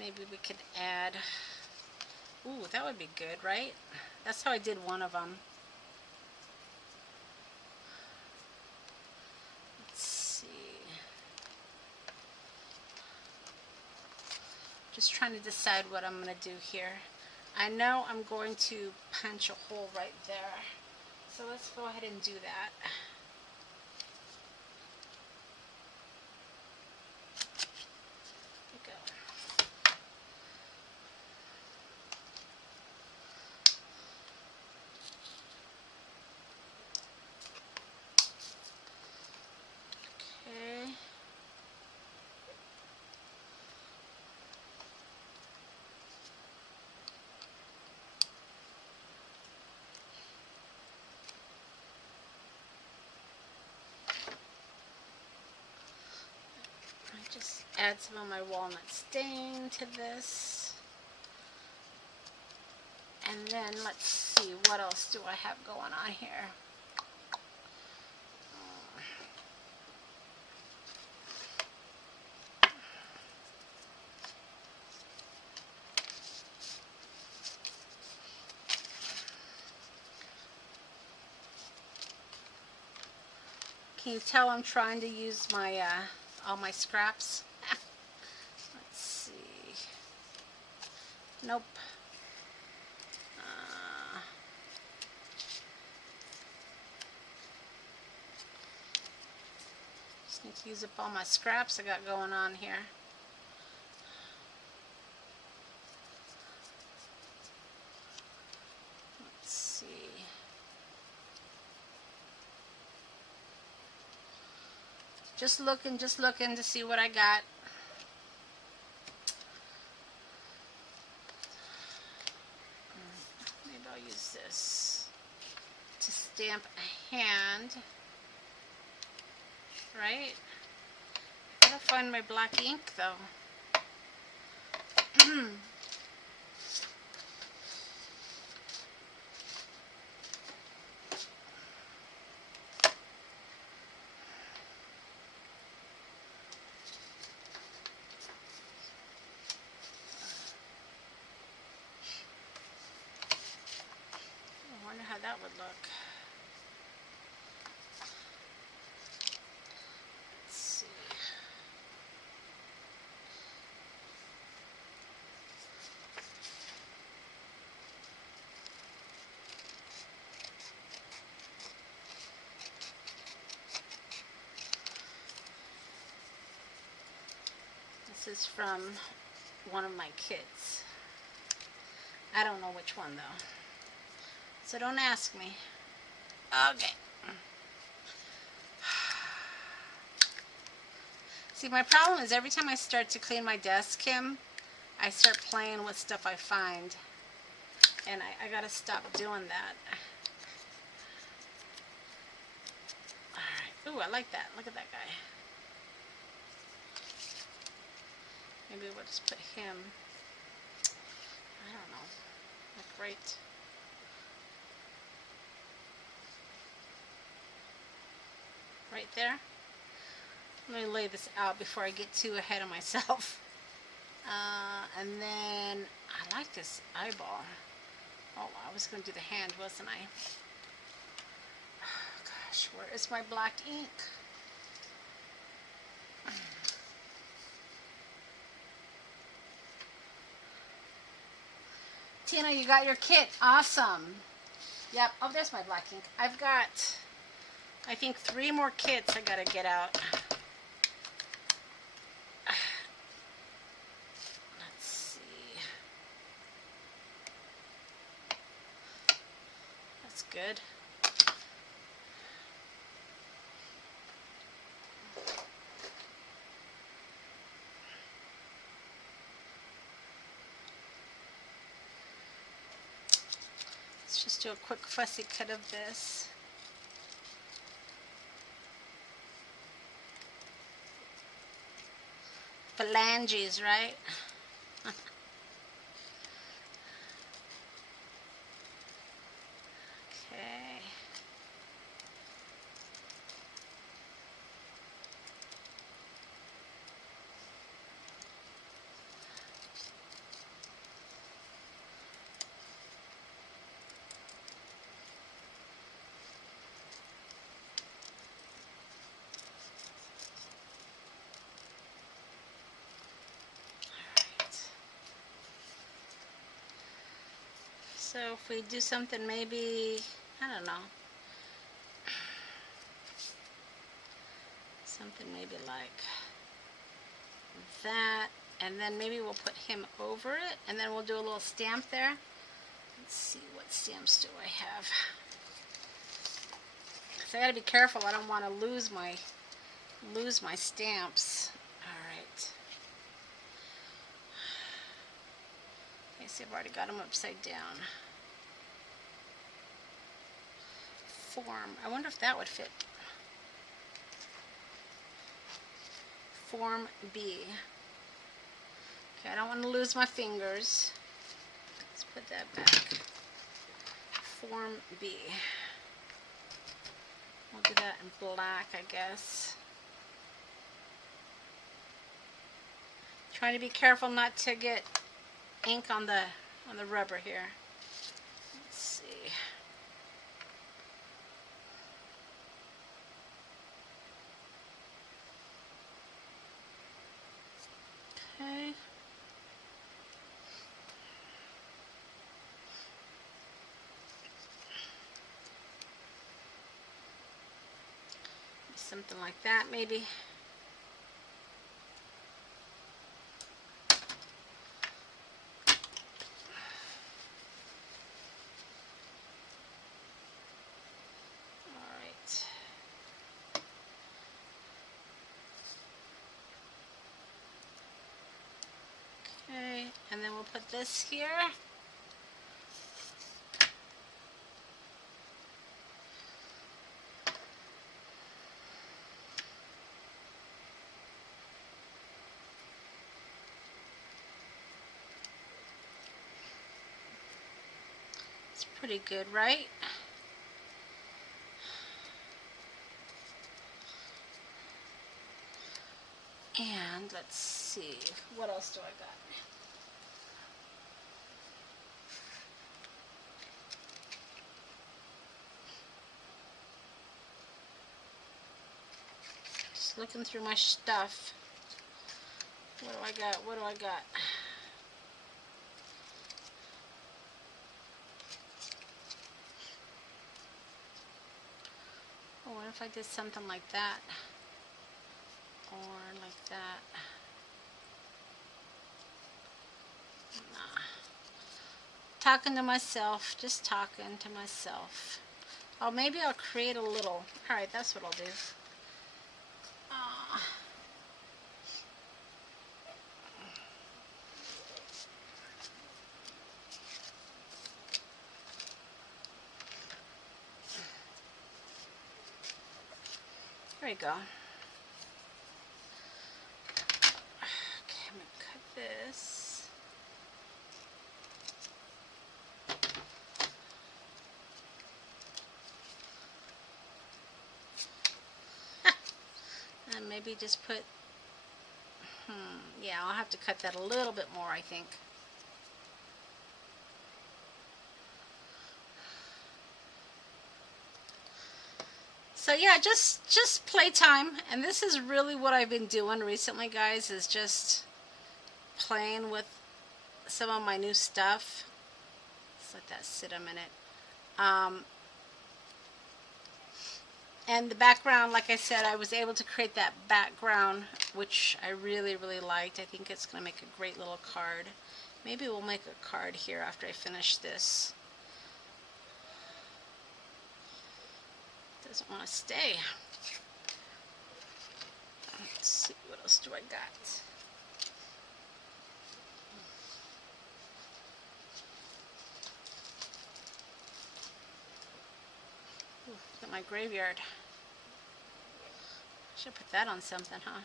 Maybe we could add, ooh, that would be good, right? That's how I did one of them. Let's see. Just trying to decide what I'm going to do here. I know I'm going to punch a hole right there. So let's go ahead and do that. There we go. Okay. Just add some of my walnut stain to this. And then let's see, what else do I have going on here? Can you tell I'm trying to use my all my scraps? Let's see. Nope. Just need to use up all my scraps I got going on here. Let's see. Just looking to see what I got. Maybe I'll use this to stamp a hand. Right? I gotta find my black ink though. I wonder how that would look. Let's see. This is from one of my kids. I don't know which one though. So don't ask me. Okay. See, my problem is every time I start to clean my desk, Kim, I start playing with stuff I find. And I gotta stop doing that. Alright. Ooh, I like that. Look at that guy. Maybe we'll just put him, I don't know, like right there. Let me lay this out before I get too ahead of myself. And then, I like this eyeball. Oh, I was going to do the hand, wasn't I? Oh, gosh, where is my black ink? Tina, you got your kit. Awesome. Yep. Oh, there's my black ink. I've got, I think, 3 more kits I gotta get out. Let's see. That's good. Let's just do a quick fussy cut of this. Phalanges, right? Okay. So if we do something maybe, I don't know, Something maybe like that, and then maybe we'll put him over it, and then we'll do a little stamp there. Let's see, what stamps do I have? So I gotta be careful. I don't want to lose my stamps. All right. Okay, see, I've already got them upside down. Form. I wonder if that would fit. Form B. Okay, I don't want to lose my fingers. Let's put that back. Form B. We'll do that in black, I guess. Trying to be careful not to get ink on the rubber here. Let's see. Okay. Something like that, maybe. All right. Okay, and then we'll put this here. It's pretty good, right? And let's see, what else do I got? Just looking through my stuff. What do I got? What do I got? Oh, what if I did something like that? Or like that? Nah. Talking to myself, just talking to myself. Oh, maybe I'll create a little. All right, that's what I'll do. There you go. Okay, I'm gonna cut this. And maybe just put, yeah, I'll have to cut that a little bit more, I think. So yeah, just playtime, and this is really what I've been doing recently, guys, is just playing with some of my new stuff. Let's let that sit a minute. And the background, like I said, I was able to create that background, which I really, really liked. I think it's going to make a great little card. Maybe we'll make a card here after I finish this. Doesn't want to stay. Let's see, what else do I got? Ooh, got my graveyard. Should put that on something, huh?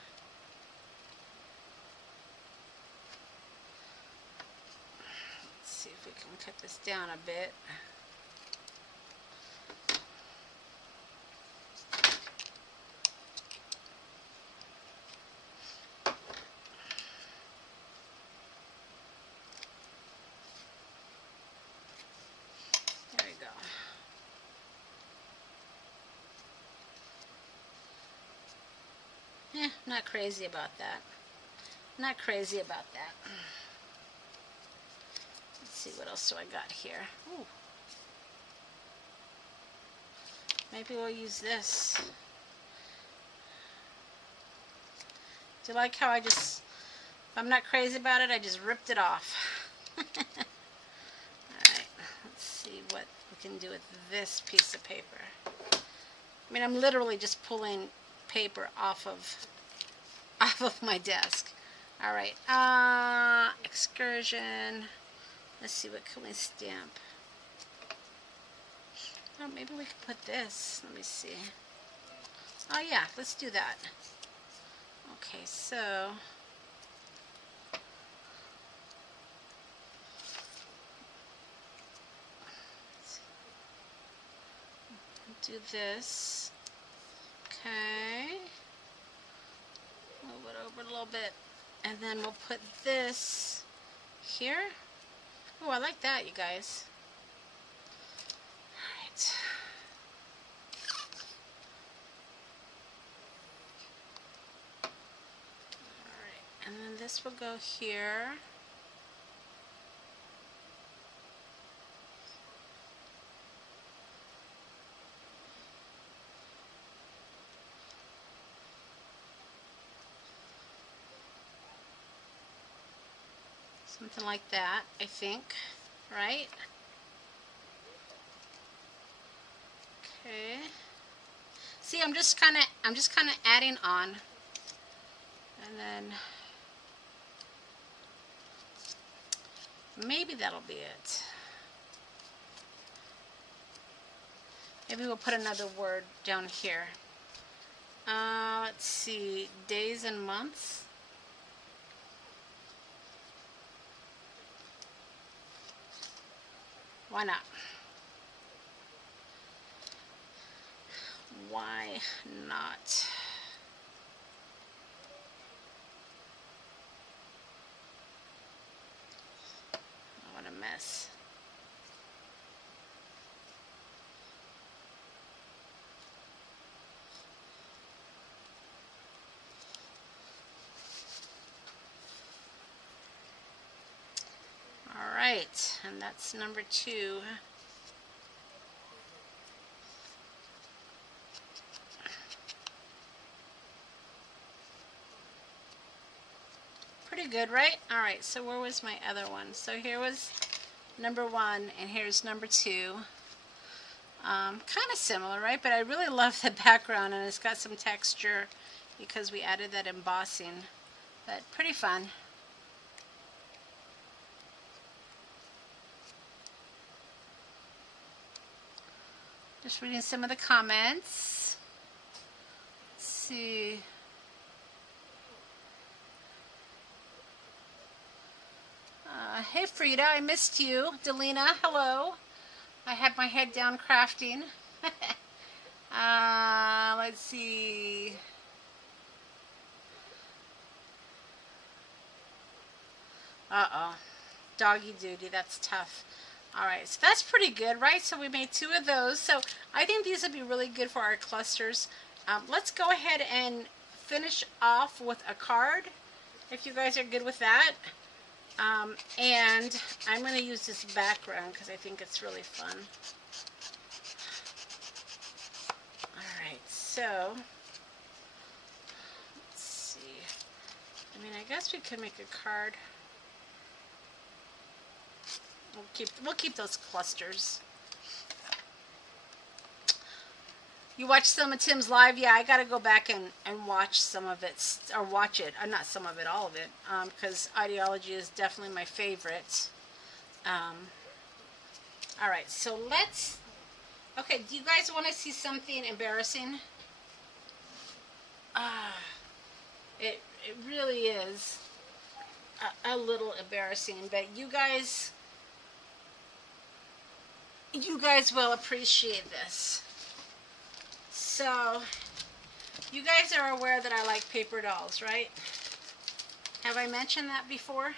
Let's see if we can cut this down a bit. There we go. Not crazy about that. Not crazy about that. Let's see, what else do I got here? Ooh. Maybe we'll use this. Do you like how I just, if I'm not crazy about it, I just ripped it off. Alright, let's see what we can do with this piece of paper. I mean, I'm literally just pulling paper off of my desk. Alright, excursion. Let's see, what can we stamp? Oh, maybe we could put this. Let me see. Oh yeah, let's do that. Okay, so do this. Okay. Move it over a little bit. And then we'll put this here. Oh, I like that, you guys. Alright. Alright, and then this will go here. Something like that, I think, right? Okay. See, I'm just kind of adding on, and then maybe that'll be it. Maybe we'll put another word down here. Let's see, days and months. Why not? Why not? Oh, what a mess. All right, and that's number 2. Pretty good, right? All right, so where was my other one? So here was number 1, and here's number 2. Kind of similar, right? But I really love the background, and it's got some texture because we added that embossing. But pretty fun. Just reading some of the comments. Let's see. Hey Frida, I missed you. Delina, hello. I had my head down crafting. Let's see. Uh-oh. Doggy duty, that's tough. Alright, so that's pretty good, right? So we made 2 of those. So I think these would be really good for our clusters. Let's go ahead and finish off with a card, if you guys are good with that. And I'm going to use this background because I think it's really fun. Alright, so let's see. I mean, I guess we could make a card. We'll keep those clusters. You watched some of Tim's live? Yeah, I got to go back and watch some of it, or watch it. Not some of it, all of it, because Ideology is definitely my favorite. All right, so let's... Okay, do you guys want to see something embarrassing? It really is a little embarrassing, but you guys will appreciate this. So, you guys are aware that I like paper dolls, right? Have I mentioned that before?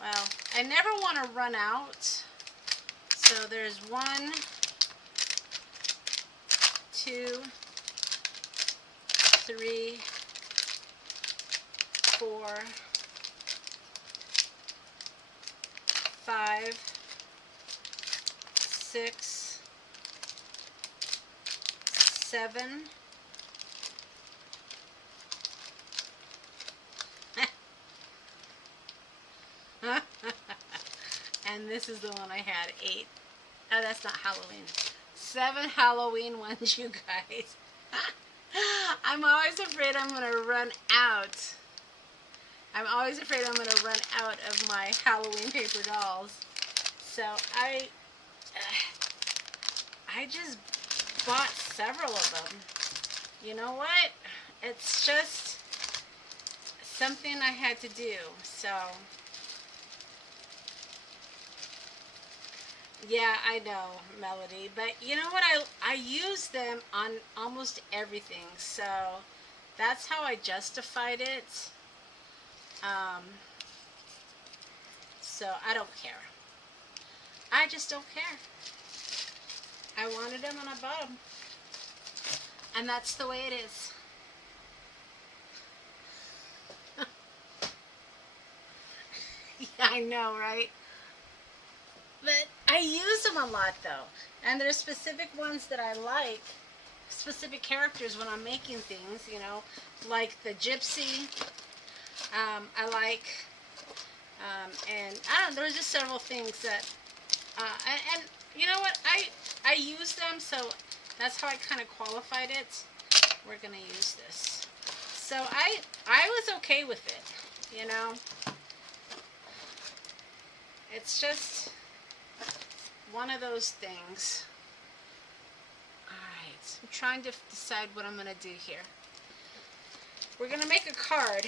Well, I never want to run out. So there's 1, 2, 3, 4, 5, 6, 7, And this is the one I had, 8. Oh, that's not Halloween. 7 Halloween ones, you guys. I'm always afraid I'm going to run out. I'm always afraid I'm going to run out of my Halloween paper dolls. So I just bought several of them. You know what? It's just something I had to do. So yeah, I know, Melody, but you know what? I use them on almost everything. So that's how I justified it. So I don't care. I just don't care. I wanted them and I bought them. And that's the way it is. Yeah, I know, right? But I use them a lot though. And there's specific ones that I like, specific characters when I'm making things, you know, like the Gypsy. I like, and I don't know, there's just several things that, and you know what, I use them, so that's how I kind of qualified it. We're going to use this. So I was okay with it, you know. It's just one of those things. Alright, I'm trying to decide what I'm going to do here. We're going to make a card.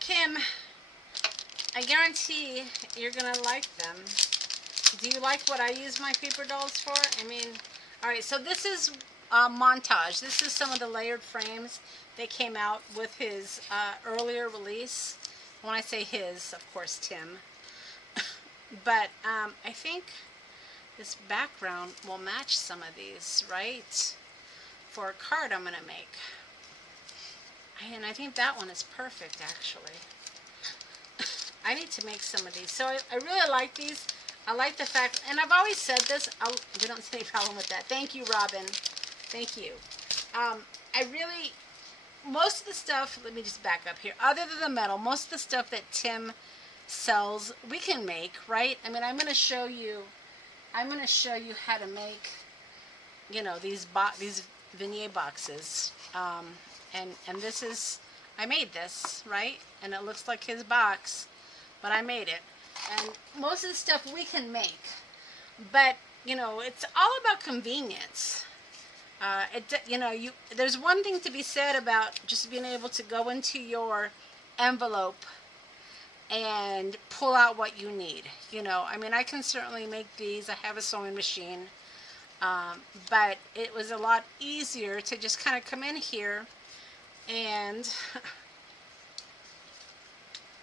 Kim, I guarantee you're going to like them. Do you like what I use my paper dolls for? I mean, alright, so this is Montage. This is some of the layered frames that came out with his earlier release. When I say his, of course, Tim. But I think this background will match some of these, right? For a card I'm going to make. And I think that one is perfect, actually. I need to make some of these. So I really like these. I like the fact, and I've always said this, we don't see any problem with that. Thank you, Robin. Thank you. I really, most of the stuff, let me just back up here, other than the metal, most of the stuff that Tim sells, we can make, right? I mean, I'm going to show you how to make, you know, these vignette boxes. And this is, I made this, right? And it looks like his box, but I made it. And most of the stuff we can make. But, you know, it's all about convenience. You know, there's one thing to be said about just being able to go into your envelope and pull out what you need. You know, I mean, I can certainly make these. I have a sewing machine. But it was a lot easier to just kind of come in here and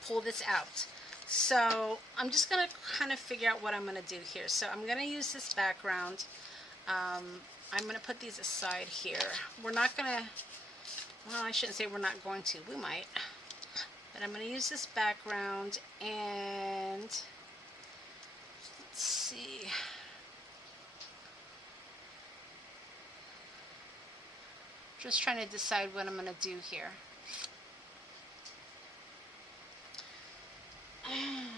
pull this out. So I'm just going to kind of figure out what I'm going to do here. So I'm going to use this background. I'm going to put these aside here. We're not going to, well, I shouldn't say we're not going to. We might. But I'm going to use this background and let's see. Just trying to decide what I'm going to do here. I'm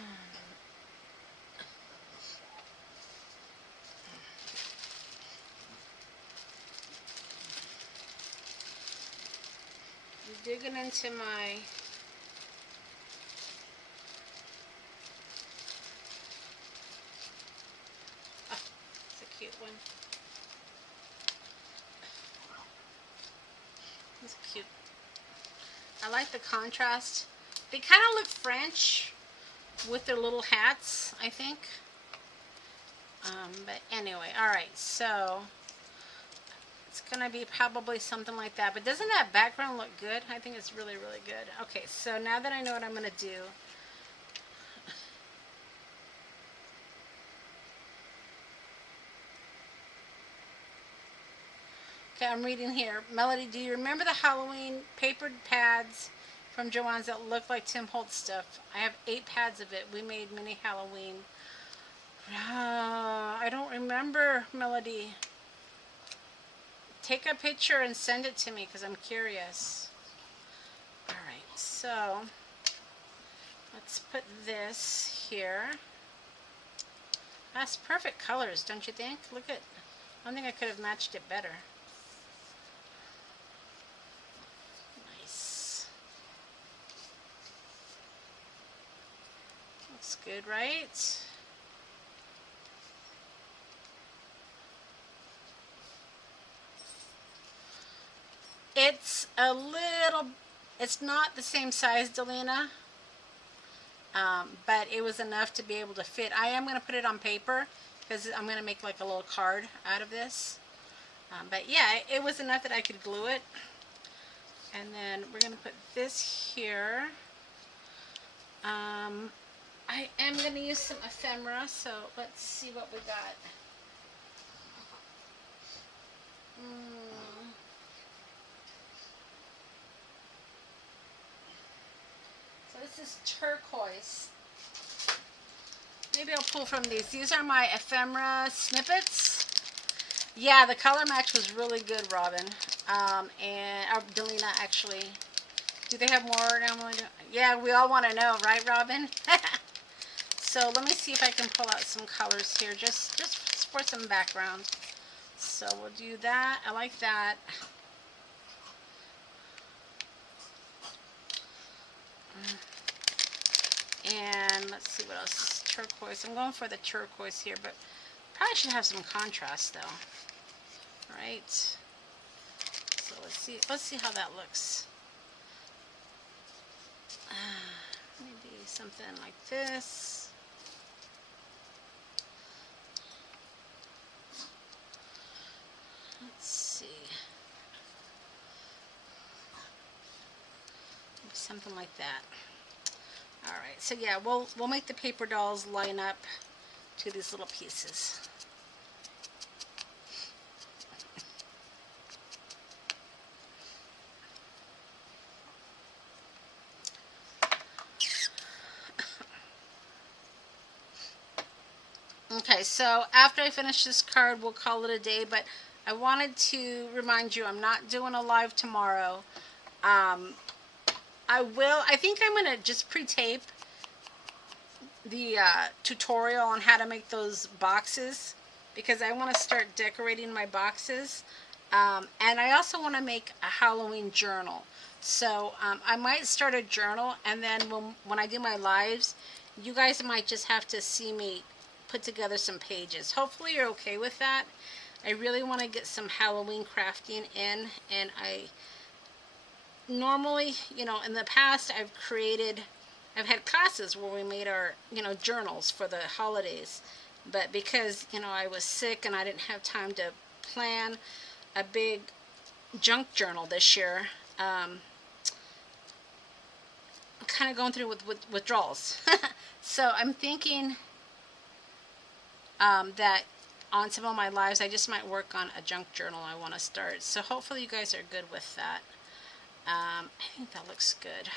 digging into my it's a cute one. It's cute. I like the contrast. They kind of look French with their little hats, I think. But anyway, alright, so it's going to be probably something like that. But doesn't that background look good? I think it's really, really good. Okay, so now that I know what I'm going to do, okay, I'm reading here. Melody, do you remember the Halloween papered pads from Joann's that look like Tim Holtz stuff? I have 8 pads of it. We made mini Halloween. I don't remember, Melody. take a picture and send it to me because I'm curious. All right, so let's put this here. That's perfect colors, don't you think? Look at, I don't think I could have matched it better. Nice. Looks good, right? It's a little, it's not the same size, Delina, but it was enough to be able to fit. I am going to put it on paper because I'm going to make like a little card out of this. But yeah, it was enough that I could glue it. And then we're going to put this here. I am going to use some ephemera, so let's see what we got. So this is turquoise. Maybe I'll pull from these. These are my ephemera snippets. Yeah, the color match was really good, Robin. And Delina, actually. Do they have more? Yeah, we all want to know, right, Robin? So let me see if I can pull out some colors here, just for some background. So we'll do that. I like that. And let's see what else. Turquoise. I'm going for the turquoise here, but probably should have some contrast though. All right. So let's see. Let's see how that looks. Maybe something like this. Let's see. Maybe something like that. All right. So yeah, we'll make the paper dolls line up to these little pieces. Okay, so after I finish this card, we'll call it a day, but I wanted to remind you I'm not doing a live tomorrow. I think I'm going to just pre-tape the tutorial on how to make those boxes because I want to start decorating my boxes. And I also want to make a Halloween journal. So I might start a journal, and then when I do my lives, you guys might just have to see me put together some pages. Hopefully you're okay with that. I really want to get some Halloween crafting in, and I normally, you know, in the past I've had classes where we made our, you know, journals for the holidays, but because, you know, I was sick and I didn't have time to plan a big junk journal this year, I'm kind of going through with withdrawals. So I'm thinking that on some of my lives I just might work on a junk journal I want to start. So hopefully you guys are good with that. I think that looks good.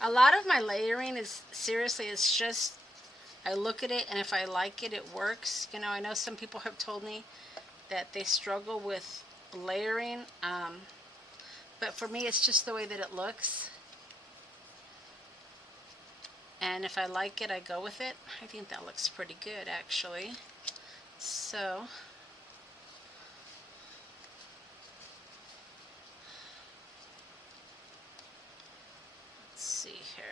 A lot of my layering is, seriously, it's just, I look at it and if I like it, it works. You know, I know some people have told me that they struggle with layering, but for me it's just the way that it looks. And if I like it, I go with it. I think that looks pretty good, actually. So, let's see here.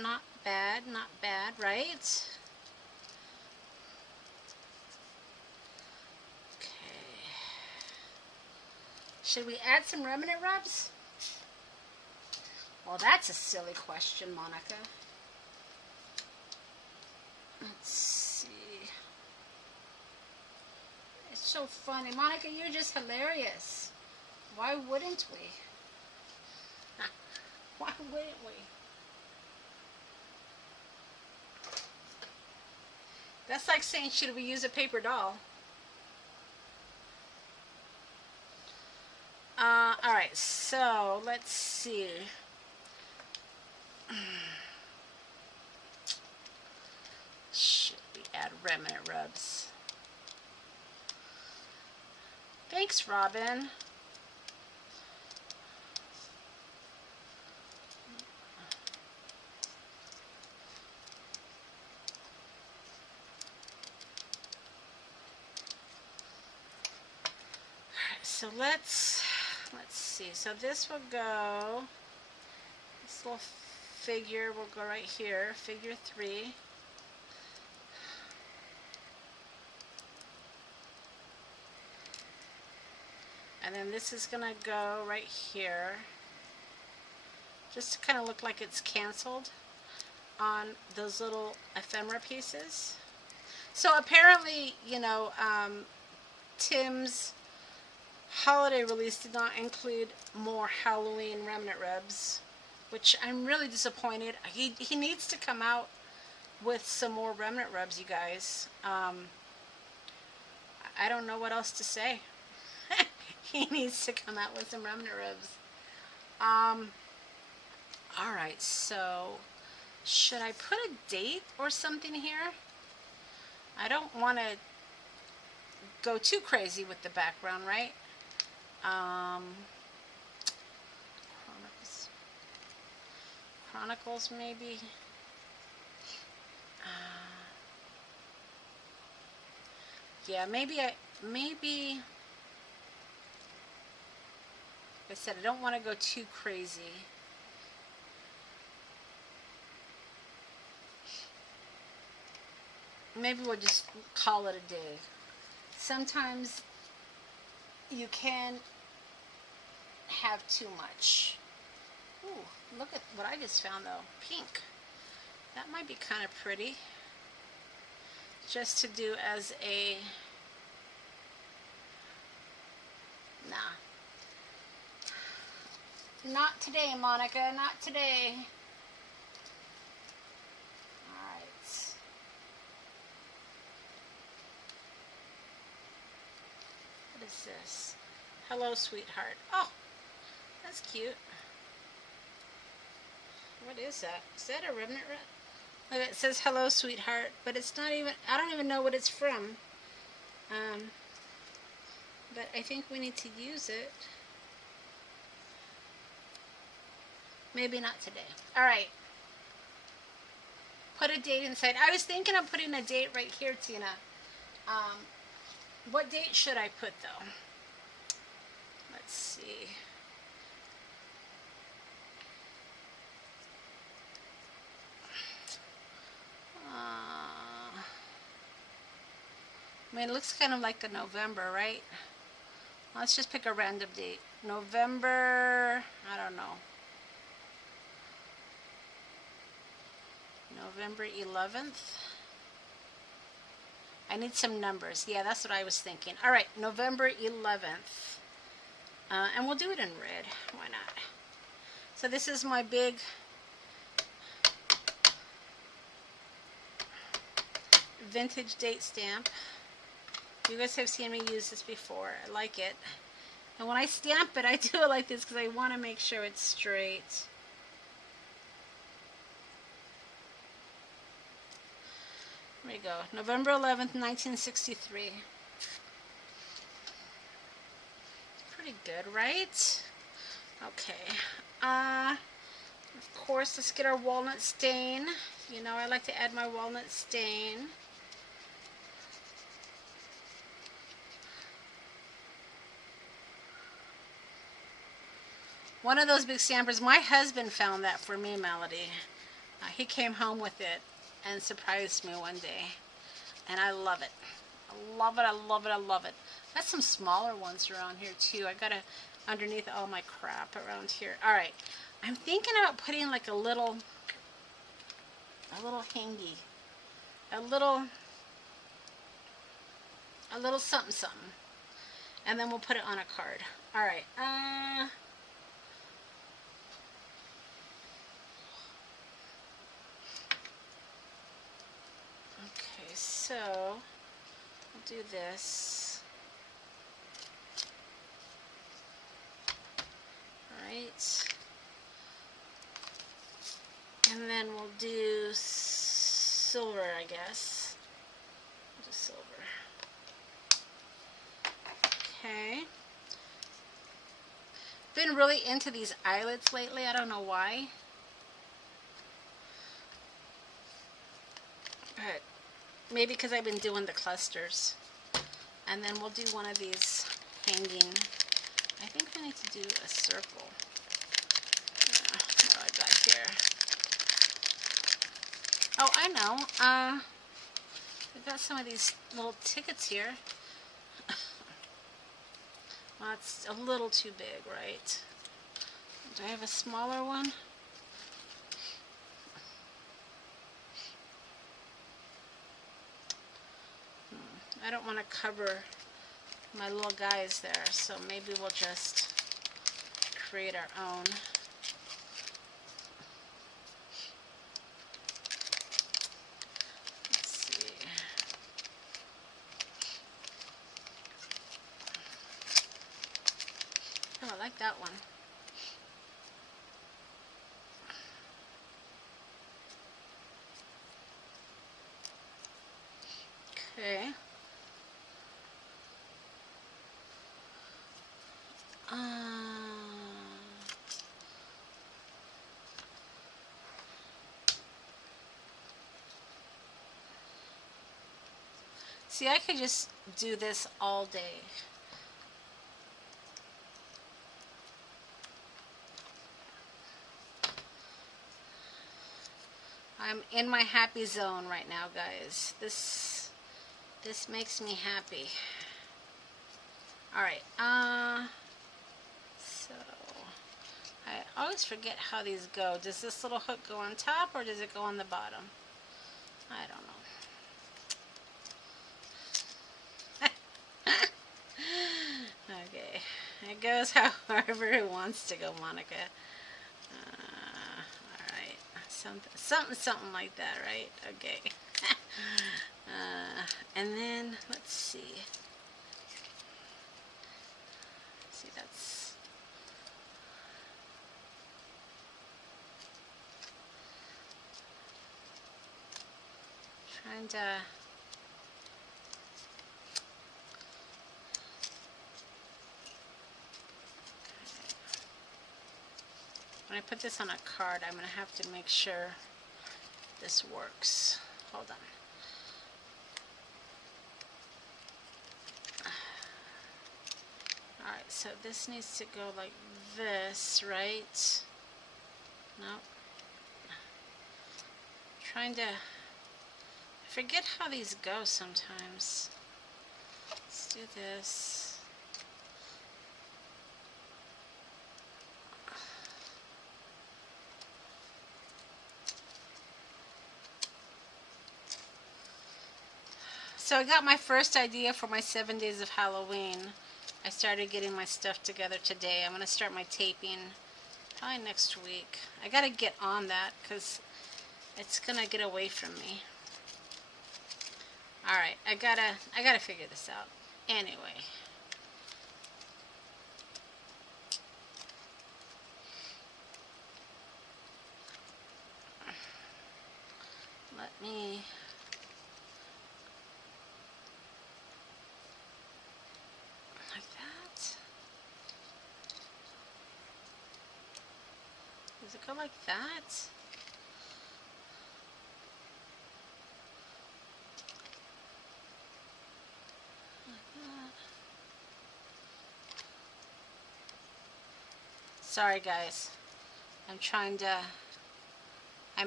Not bad, right? Should we add some remnant rubs? Well, that's a silly question, Monica. Let's see. It's so funny. Monica, you're just hilarious. Why wouldn't we? Why wouldn't we? That's like saying, should we use a paper doll? All right, so let's see. Should we add remnant rubs? Thanks, Robin. So let's see. So this will go, this little figure will go right here, figure 3. And then this is going to go right here, just to kind of look like it's canceled on those little ephemera pieces. So apparently, you know, Tim's holiday release did not include more Halloween remnant rubs, which I'm really disappointed. He needs to come out with some more remnant rubs, you guys. I don't know what else to say. He needs to come out with some remnant rubs. Alright, so should I put a date or something here? I don't want to go too crazy with the background, right? Chronicles maybe. Yeah, maybe like I said, I don't want to go too crazy. Maybe we'll just call it a day. Sometimes you can have too much. Ooh, look at what I just found though. Pink. That might be kind of pretty. Just to do as a... Nah. Not today, Monica. Not today. Alright. What is this? Hello, sweetheart. Oh, that's cute. What is that? Is that a remnant rub? Look, it says hello, sweetheart, but it's not even, I don't even know what it's from. But I think we need to use it. Maybe not today. Alright. Put a date inside. I was thinking of putting a date right here, Tina. What date should I put, though? Let's see. I mean, it looks kind of like a November, right? Let's just pick a random date. November, I don't know. November 11th. I need some numbers. Yeah, that's what I was thinking. All right, November 11th. And we'll do it in red. Why not? So this is my big vintage date stamp. You guys have seen me use this before. I like it. And when I stamp it, I do it like this because I want to make sure it's straight. There we go. November 11th, 1963. Pretty good, right? Okay. Of course, let's get our walnut stain. You know, I like to add my walnut stain. One of those big stampers, my husband found that for me, Melody. He came home with it and surprised me one day. And I love it. I love it, I love it, I love it. Got some smaller ones around here too. I got it underneath all my crap around here. Alright, I'm thinking about putting like a little hangy. A little something something. And then we'll put it on a card. Alright, okay, so I'll do this. that. And then we'll do silver, I guess. Just silver. Okay. Been really into these eyelets lately. I don't know why. But maybe because I've been doing the clusters. And then we'll do one of these hanging. I think I need to do a circle. What do I got here? Oh, I know. I've got some of these little tickets here. Well, it's a little too big, right? Do I have a smaller one? I don't want to cover my little guys there, so maybe we'll just create our own. Let's see. Oh, I like that one. Okay. See, I could just do this all day. I'm in my happy zone right now, guys. This makes me happy. All right. So I always forget how these go. Does this little hook go on top or does it go on the bottom? I don't know. Okay, it goes however it wants to go, Monica. All right, something like that, right? Okay. And then let's see. See, that's trying to. When I put this on a card, I'm going to have to make sure this works. Hold on. Alright, so this needs to go like this, right? No. Trying to forget how these go sometimes. Let's do this. So I got my first idea for my 7 days of Halloween. I started getting my stuff together today. I'm going to start my taping probably next week. I got to get on that because it's going to get away from me. All right, I gotta figure this out. Anyway. Let me like that. Does it go like that? Sorry guys, I'm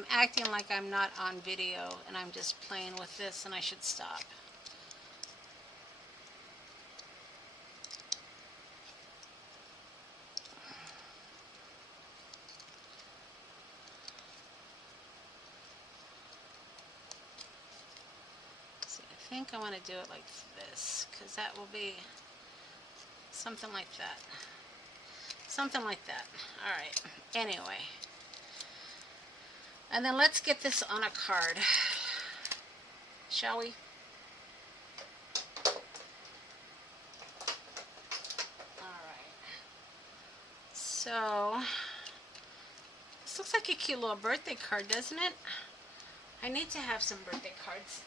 acting like I'm not on video and I'm just playing with this and I should stop. See, I think I want to do it like this because that will be something like that. Something like that. All right. Anyway. And then let's get this on a card. Shall we? All right. So, this looks like a cute little birthday card, doesn't it? I need to have some birthday cards.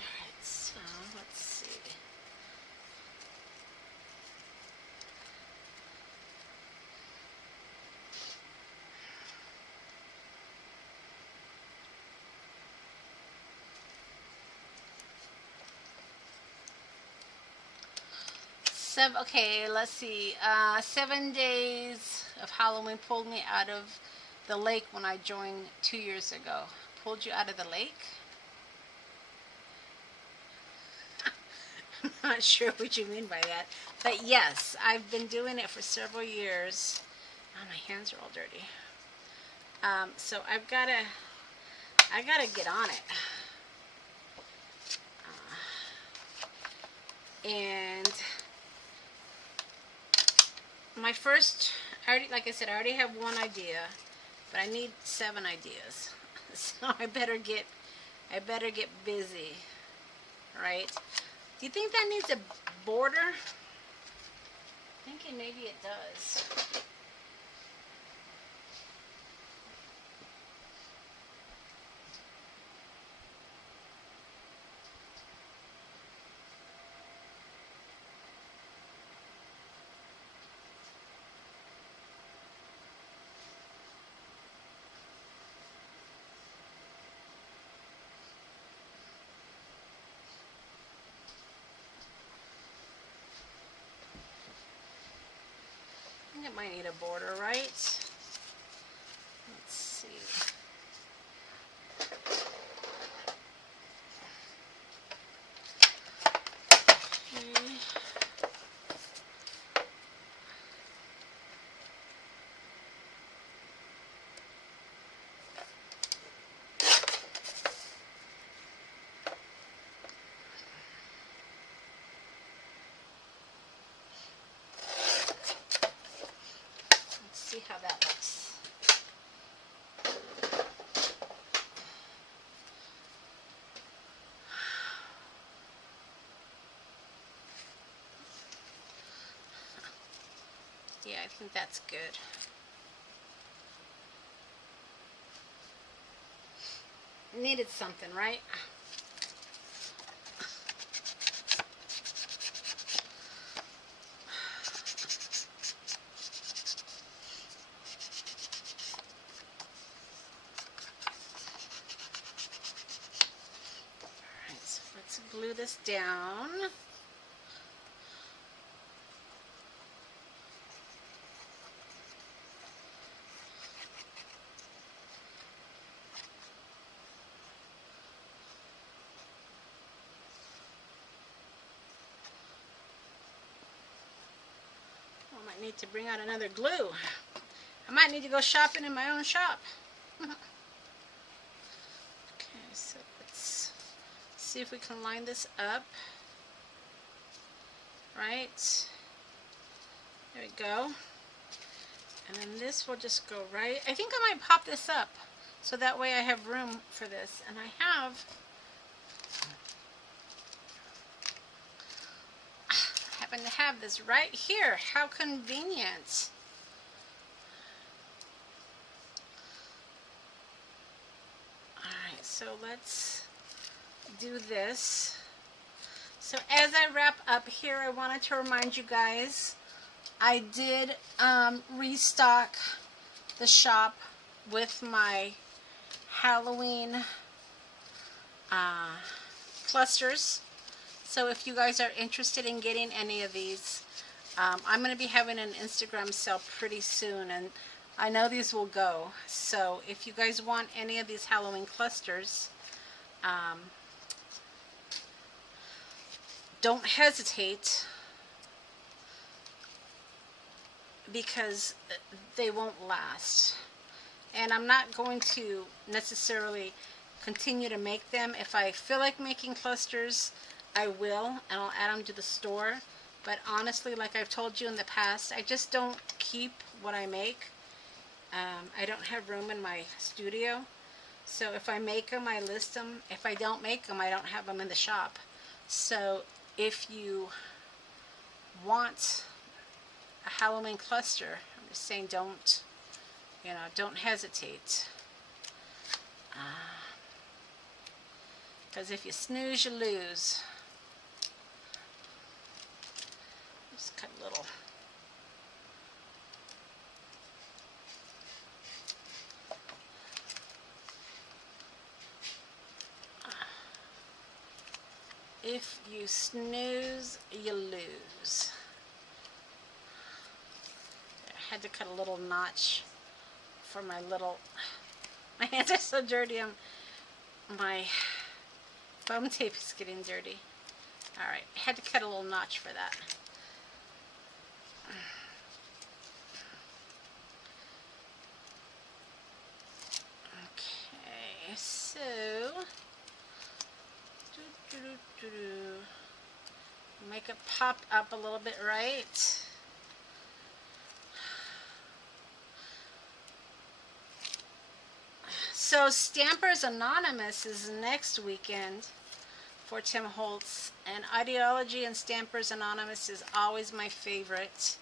Alright, so let's see. Okay, let's see. 7 days of Halloween pulled me out of the lake when I joined 2 years ago. Pulled you out of the lake? I'm not sure what you mean by that. But yes, I've been doing it for several years. Oh, my hands are all dirty. So I gotta get on it. And my first, like I said, I already have one idea, but I need 7 ideas. So I better get busy, right? Do you think that needs a border? I'm thinking maybe it does. I think it might need a border, right? Let's see. Okay. See how that looks. Yeah, I think that's good. Needed something, right? Let's glue this down. I might need to bring out another glue. I might need to go shopping in my own shop. Okay, so let's see if we can line this up. Right. There we go. And then this will just go right. I think I might pop this up so that way I have room for this. And I happen to have this right here. How convenient. Alright, so let's do this. So as I wrap up here, I wanted to remind you guys, I did restock the shop with my Halloween clusters. So if you guys are interested in getting any of these, I'm going to be having an Instagram sale pretty soon, and I know these will go. So if you guys want any of these Halloween clusters, don't hesitate, because they won't last. and I'm not going to necessarily continue to make them. If I feel like making clusters, I will, and I'll add them to the store. But honestly, like I've told you in the past, I just don't keep what I make. I don't have room in my studio. So if I make them, I list them. If I don't make them, I don't have them in the shop. So if you want a Halloween cluster, I'm just saying don't hesitate. Because if you snooze, you lose. Just cut a little. If you snooze, you lose. I had to cut a little notch for my little. My hands are so dirty. My foam tape is getting dirty. Alright, I had to cut a little notch for that. Okay, so make it pop up a little bit, right? So Stampers Anonymous is next weekend for Tim Holtz, and Ideology and Stampers Anonymous is always my favorite.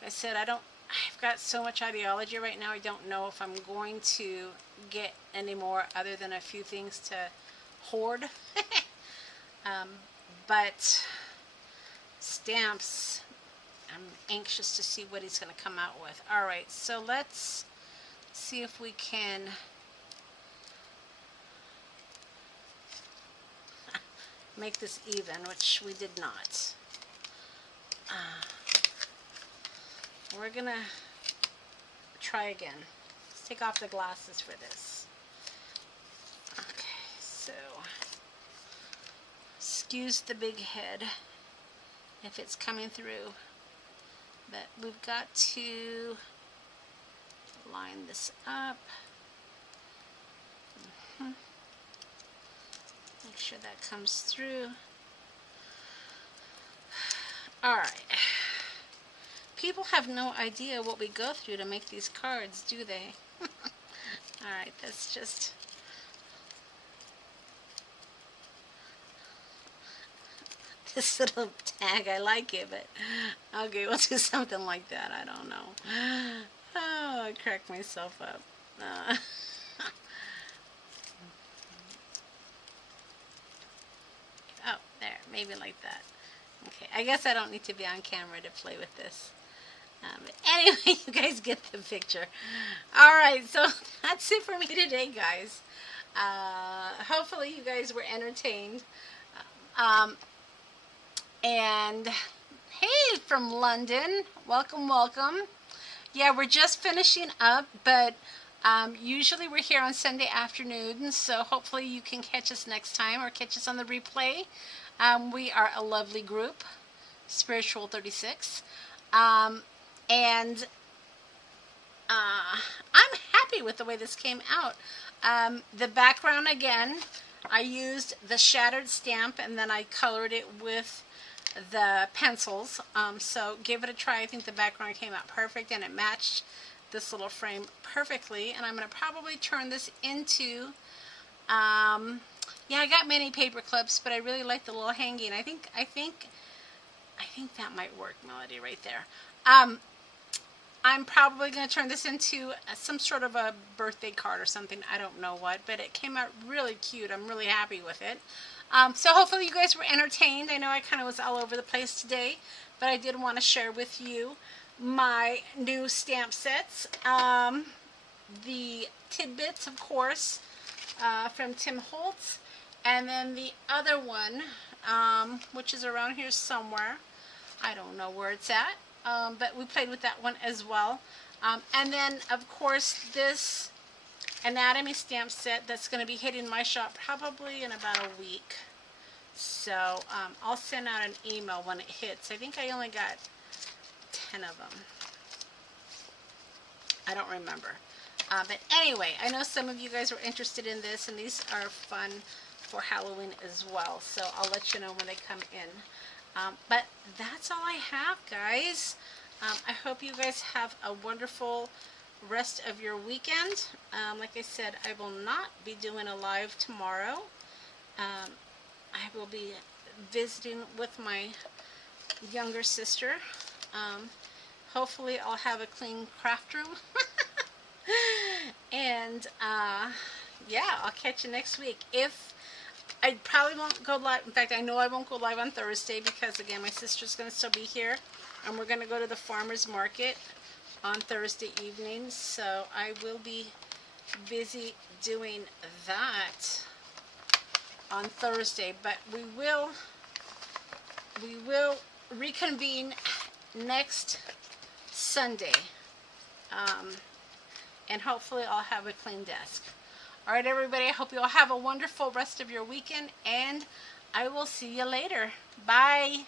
Like I said, I've got so much ideology right now, I don't know if I'm going to get any more other than a few things to hoard. But stamps, I'm anxious to see what he's going to come out with. Alright, so let's see if we can make this even, which we did not. We're gonna try again. Let's take off the glasses for this. Okay, so excuse the big head if it's coming through, but we've got to line this up. Make sure that comes through. Alright. People have no idea what we go through to make these cards, do they? Alright, that's just... this little tag, I like it, but... okay, we'll do something like that, I don't know. Oh, I cracked myself up. Oh, there, maybe like that. Okay, I guess I don't need to be on camera to play with this. But anyway, you guys get the picture. Alright, so that's it for me today, guys. Hopefully you guys were entertained. And hey, from London, welcome, welcome. Yeah, we're just finishing up, but usually we're here on Sunday afternoons, so hopefully you can catch us next time or catch us on the replay. We are a lovely group, Spiritual 36. And I'm happy with the way this came out. The background, again, I used the shattered stamp and then I colored it with the pencils. So give it a try. I think the background came out perfect and it matched this little frame perfectly. And I'm going to probably turn this into... yeah, I got many paper clips, but I really like the little hanging. I think that might work, Melody, right there. I'm probably going to turn this into some sort of a birthday card or something. I don't know what, but it came out really cute. I'm really happy with it. So hopefully you guys were entertained. I know I kind of was all over the place today, but I did want to share with you my new stamp sets. The tidbits, of course, from Tim Holtz. And then the other one, which is around here somewhere. I don't know where it's at, but we played with that one as well. And then, of course, this anatomy stamp set that's going to be hitting my shop probably in about a week. So I'll send out an email when it hits. I think I only got 10 of them. I don't remember. But anyway, I know some of you guys were interested in this, and these are fun for Halloween as well. So I'll let you know when they come in. But that's all I have, guys. I hope you guys have a wonderful rest of your weekend. Like I said, I will not be doing a live tomorrow. I will be visiting with my younger sister. Hopefully I'll have a clean craft room. And yeah, I'll catch you next week. If I probably won't go live. In fact, I know I won't go live on Thursday because, again, my sister's going to still be here. And we're going to go to the farmer's market on Thursday evenings. So I will be busy doing that on Thursday. But we will reconvene next Sunday. And hopefully I'll have a clean desk. All right, everybody, I hope you all have a wonderful rest of your weekend, and I will see you later. Bye.